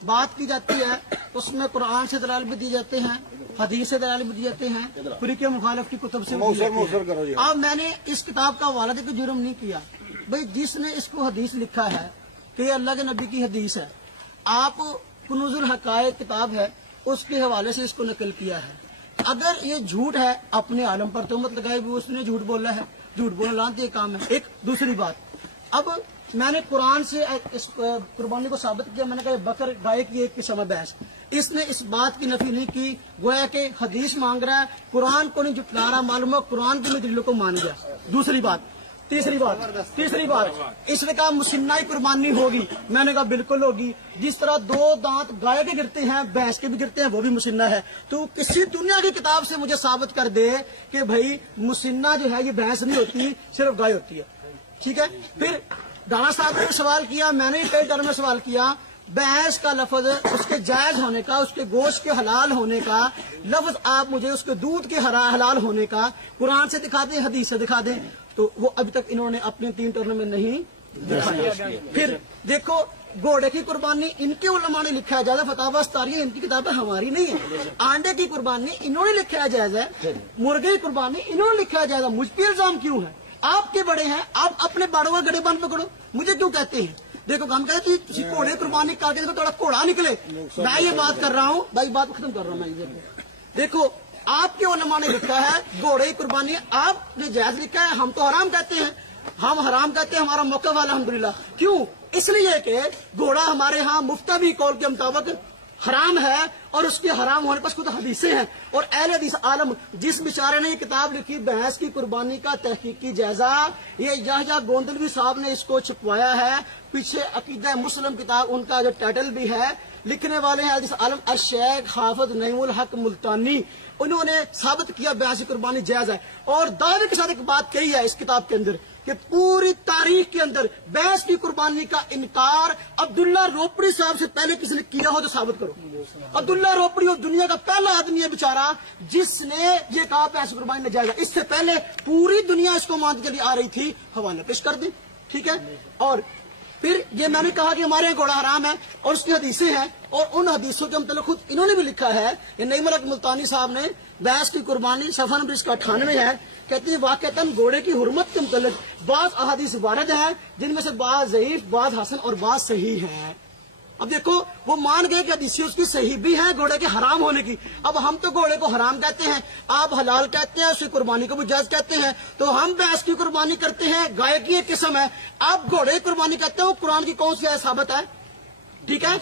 بات کی جاتی ہے، اس میں قرآن سے دلائل بھی دی جاتے ہیں، حدیث سے دلائل بھی دی جاتے ہیں، فریق مخالف کی کتب سے بھی۔ اب میں نے اس کتاب کا حوالہ دے کے جرم نہیں کیا بھائی، جس نے اس کو حدیث لکھا ہے کہ یہ اللہ کے نبی کی حدیث ہے، آپ کنوز الحقائق کتاب ہے اس کے حوالے سے اس کو نقل کیا ہے، اگر یہ جھوٹ ہے اپنے عالم پر تہمت لگائے بھی اس نے جھوٹ بولا ہے، جھوٹ بولنا لانتی یہ کام ہے۔ ایک دوسری بات، اب میں نے قرآن سے اس قربانی کو ثابت کیا، میں نے کہا بکر گائے کی ایک قسم ہے بحث، اس نے اس بات کی نفی نہیں کی، گویا کہ حدیث مانگ رہا ہے، قرآن کو نہیں جھٹلا رہا، معلوم ہے قرآن کی دلیلوں کو مان گیا۔ تیسری بات اس نے کہا مسنہ قربانی ہوگی، میں نے کہا بالکل ہوگی، جس طرح دو دانت گائے کے گرتے ہیں بھینس کے بھی گرتے ہیں وہ بھی مسنہ ہے، تو کسی دنیا کی کتاب سے مجھے ثابت کر دے کہ بھائی مسنہ جو ہے یہ بھینس نہیں ہوتی صرف گائے ہوتی ہے، ٹھیک ہے۔ پھر دانا صاحب نے سوال کیا، میں نے کئی ٹرم میں سوال کیا، بھینس کا لفظ اس کے جائز ہونے کا، اس کے گوشت کے حلال ہونے کا لفظ آپ مجھے اس کے دودھ کے حلال ہونے کا قرآن سے دکھا دیں، حدیث سے دکھا دیں، تو وہ ابھی تک انہوں نے اپنے 3 ٹرم میں نہیں دکھایا۔ پھر دیکھو گھوڑے کی قربانی ان کے علماء نے لکھا ہے جائز ہے، فتاوی استاریہ ان کی کتاب ہے ہماری نہیں ہے، آنڈے کی قربانی انہوں نے لکھا ہے جائز ہے، مرغے کی قربانی انہوں نے لکھا ہے جائز ہے، مجھ پہ الزام کیوں ہے؟ آپ کے بڑے ہیں، آپ اپنے باڑوں کا گڑے بند پکڑو، مجھے کیوں کہتے ہیں؟ دیکھو ہم کہتے ہیں کہ گھوڑے قربانی کر کے تھوڑا گھوڑا نکلے، میں یہ بات کر رہا ہوں بھائی، بات ختم کر رہا ہوں میں۔ دیکھو آپ کے علماء نے لکھا ہے گھوڑے کی قربانی، آپ نے جائز لکھا ہے، ہم تو حرام کہتے ہیں، ہم حرام کہتے ہیں، ہمارا موقف ہے الحمدللہ، کیوں؟ اس لیے کہ گھوڑا ہمارے ہاں مفتوی قول کے مطابق حرام ہے اور اس کے حرام ہونے پر خود حدیثیں ہیں. اور اہل حدیث عالم جس بیچارے نے یہ کتاب لکھی بھینس کی قربانی کا تحقیقی جائزہ، یہ یحییٰ گوندلوی صاحب نے اس کو چھپوایا ہے. پیچھے عقیدہ مسلم کتاب ان کا جو ٹائٹل بھی ہے. لکھنے والے ہیں حدیث عالم الشیخ حافظ نعیم الحق ملتانی. انہوں نے ثابت کیا بھینس کی قربانی جائز ہے، اور دعوے کے ساتھ ایک بات کہی ہے اس کتاب کے اندر کہ پوری تاریخ کے اندر بھینس کی قربانی کا انکار عبداللہ روپڑی صاحب سے پہلے کسی نے کیا ہو تو ثابت کرو. عبداللہ روپڑی اور دنیا کا پہلا آدمی ہے بیچارہ جس نے یہ کہا بھینس کی قربانی ناجائز ہے. اس سے پہلے پوری دنیا اس کو ماننے کے لیے آ رہی تھی. حوالہ پیش کر دیں، ٹھیک ہے. اور پھر یہ میں نے کہا کہ ہمارے یہاں گھوڑا حرام ہے اور اس کی حدیثیں ہیں، اور ان حدیثوں کے متعلق خود انہوں نے بھی لکھا ہے. یہ نعیم الحق ملتانی صاحب نے بھینس کی قربانی صفحہ نمبر اس کا 98 ہے. کہتے ہیں واقعتاً گھوڑے کی حرمت کے متعلق بعض احادیث وارد ہیں جن میں سے بعض ضعیف، بعض حسن اور بعض صحیح ہیں. اب دیکھو وہ مان گئے کہ حدیثیں اس کی صحیح بھی ہیں گھوڑے کے حرام ہونے کی. اب ہم تو گھوڑے کو حرام کہتے ہیں، آپ حلال کہتے ہیں، اس کی قربانی کو بھی جائز کہتے ہیں. تو ہم بھینس کی قربانی کرتے ہیں، گائے کی ایک قسم ہے. آپ گھوڑے کی قربانی کرتے ہیں، وہ قرآن کی کون سی آیت ثابت ہے؟ ٹھیک ہے.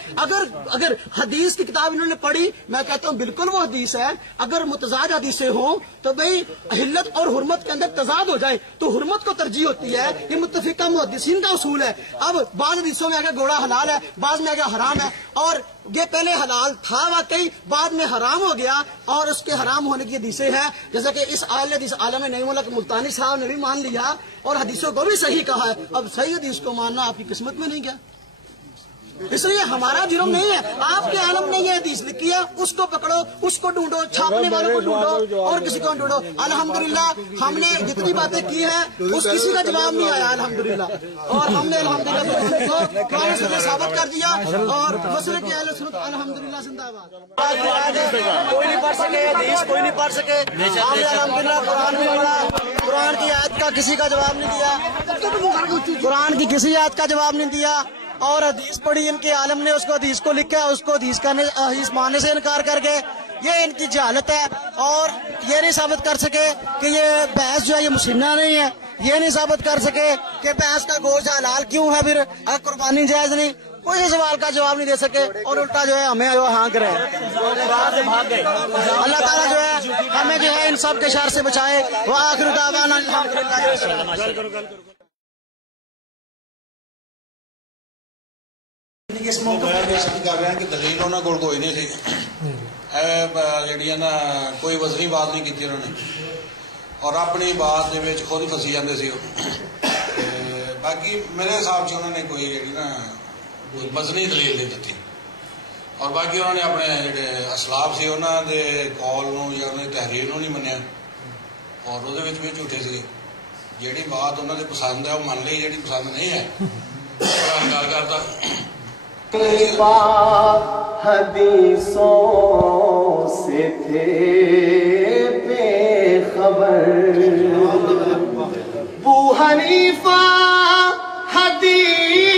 اگر حدیث کی کتاب انہوں نے پڑھی، میں کہتا ہوں بالکل وہ حدیث ہے. اگر متضاد حدیثیں ہوں تو بھئی حلت اور حرمت کے اندر تضاد ہو جائے تو حرمت کو ترجیح ہوتی ہے. یہ متفقہ محدثین کا اصول ہے. اب بعض حدیثوں میں آگے گھوڑا حلال ہے، بعض میں آگے حرام ہے، اور یہ پہلے حلال تھا واقعی، بعد میں حرام ہو گیا، اور اس کے حرام ہونے کی حدیثیں ہیں. جیسا کہ اس حدیث عالم نعیم الحق ملتانی صاحب نے بھی مان لیا اور حدیثوں کو بھی صحیح کہا ہے. اب صحیح حدیث کو ماننا آپ کی قسمت میں نہیں گیا. اس لیے ہمارا جرم نہیں ہے. آپ کے عالم نے یہ حدیث لکھی ہے، اس کو پکڑو، اس کو ڈھونڈو، چھاپنے والوں کو ڈھونڈو اور کسی کو ڈھونڈو. الحمدللہ ہم نے جتنی باتیں کی ہیں اس کسی کا جواب نہیں آیا الحمدللہ. اور ہم نے الحمدللہ قرآن سے ثابت کر دیا اور مسلک اہل سنت الحمدللہ زندہ باد. کوئی نہیں پڑھ سکے حدیث، کوئی نہیں پڑھ سکے. ہم نے الحمدللہ قرآن میں پڑھا، قرآن کی آیت کا کسی کا جواب نہیں دیا، قرآن کی کسی آیت کا جواب نہیں دیا. اور حدیث پڑھی ان کے عالم نے، اس کو حدیث کو لکھا ہے، اس کو حدیث ماننے سے انکار کر کے. یہ ان کی جہالت ہے. اور یہ نہیں ثابت کر سکے کہ یہ بھینس جو ہے یہ مسنہ نہیں ہے. یہ نہیں ثابت کر سکے کہ بھینس کا گوشت حلال کیوں ہے پھر اگر قربانی جائز نہیں. کوئی سوال کا جواب نہیں دے سکے اور الٹا جو ہے ہمیں ہانک رہے ہیں. اللہ تعالیٰ جو ہے ہمیں جو ہے ان سب کے شر سے بچائے. وآخر دعوانا الحمدللہ. اس موقع کر رہے ہیں کہ دلیل انہوں کو کوئی نہیں سی، جہاں نا کوئی وزنی بات نہیں کی انہوں نے، اور اپنی بات دے خود ہی فسی جاتے سی. باقی میرے حساب سے انہوں نے کوئی جی نا کوئی وزنی دلیل نہیں دیتی. اور باقی انہوں نے اپنے جڑے اسلاف سے انہوں دے کال نو یا انہوں نے تحریر نو نہیں منیا، اور وہ بھی جھوٹے سی. جیڑی بات انہوں نے پسند ہے وہ من لی، جیڑی پسند نہیں ہے انکار کرتا. حدیثوں سے تھے بے خبر، ابو حنیفہ حدیثوں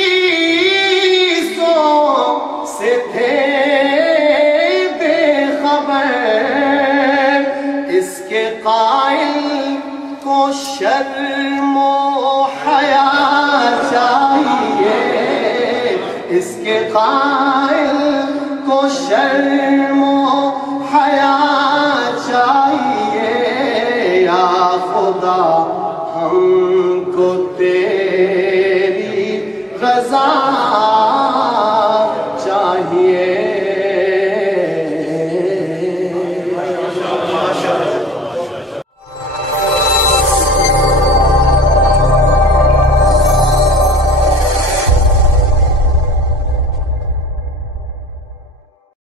سے تھے بے خبر. اس کے قائل کو شرم و حیا چاہیے، اس کے قائل کو شرم و حیا چاہیے. یا خدا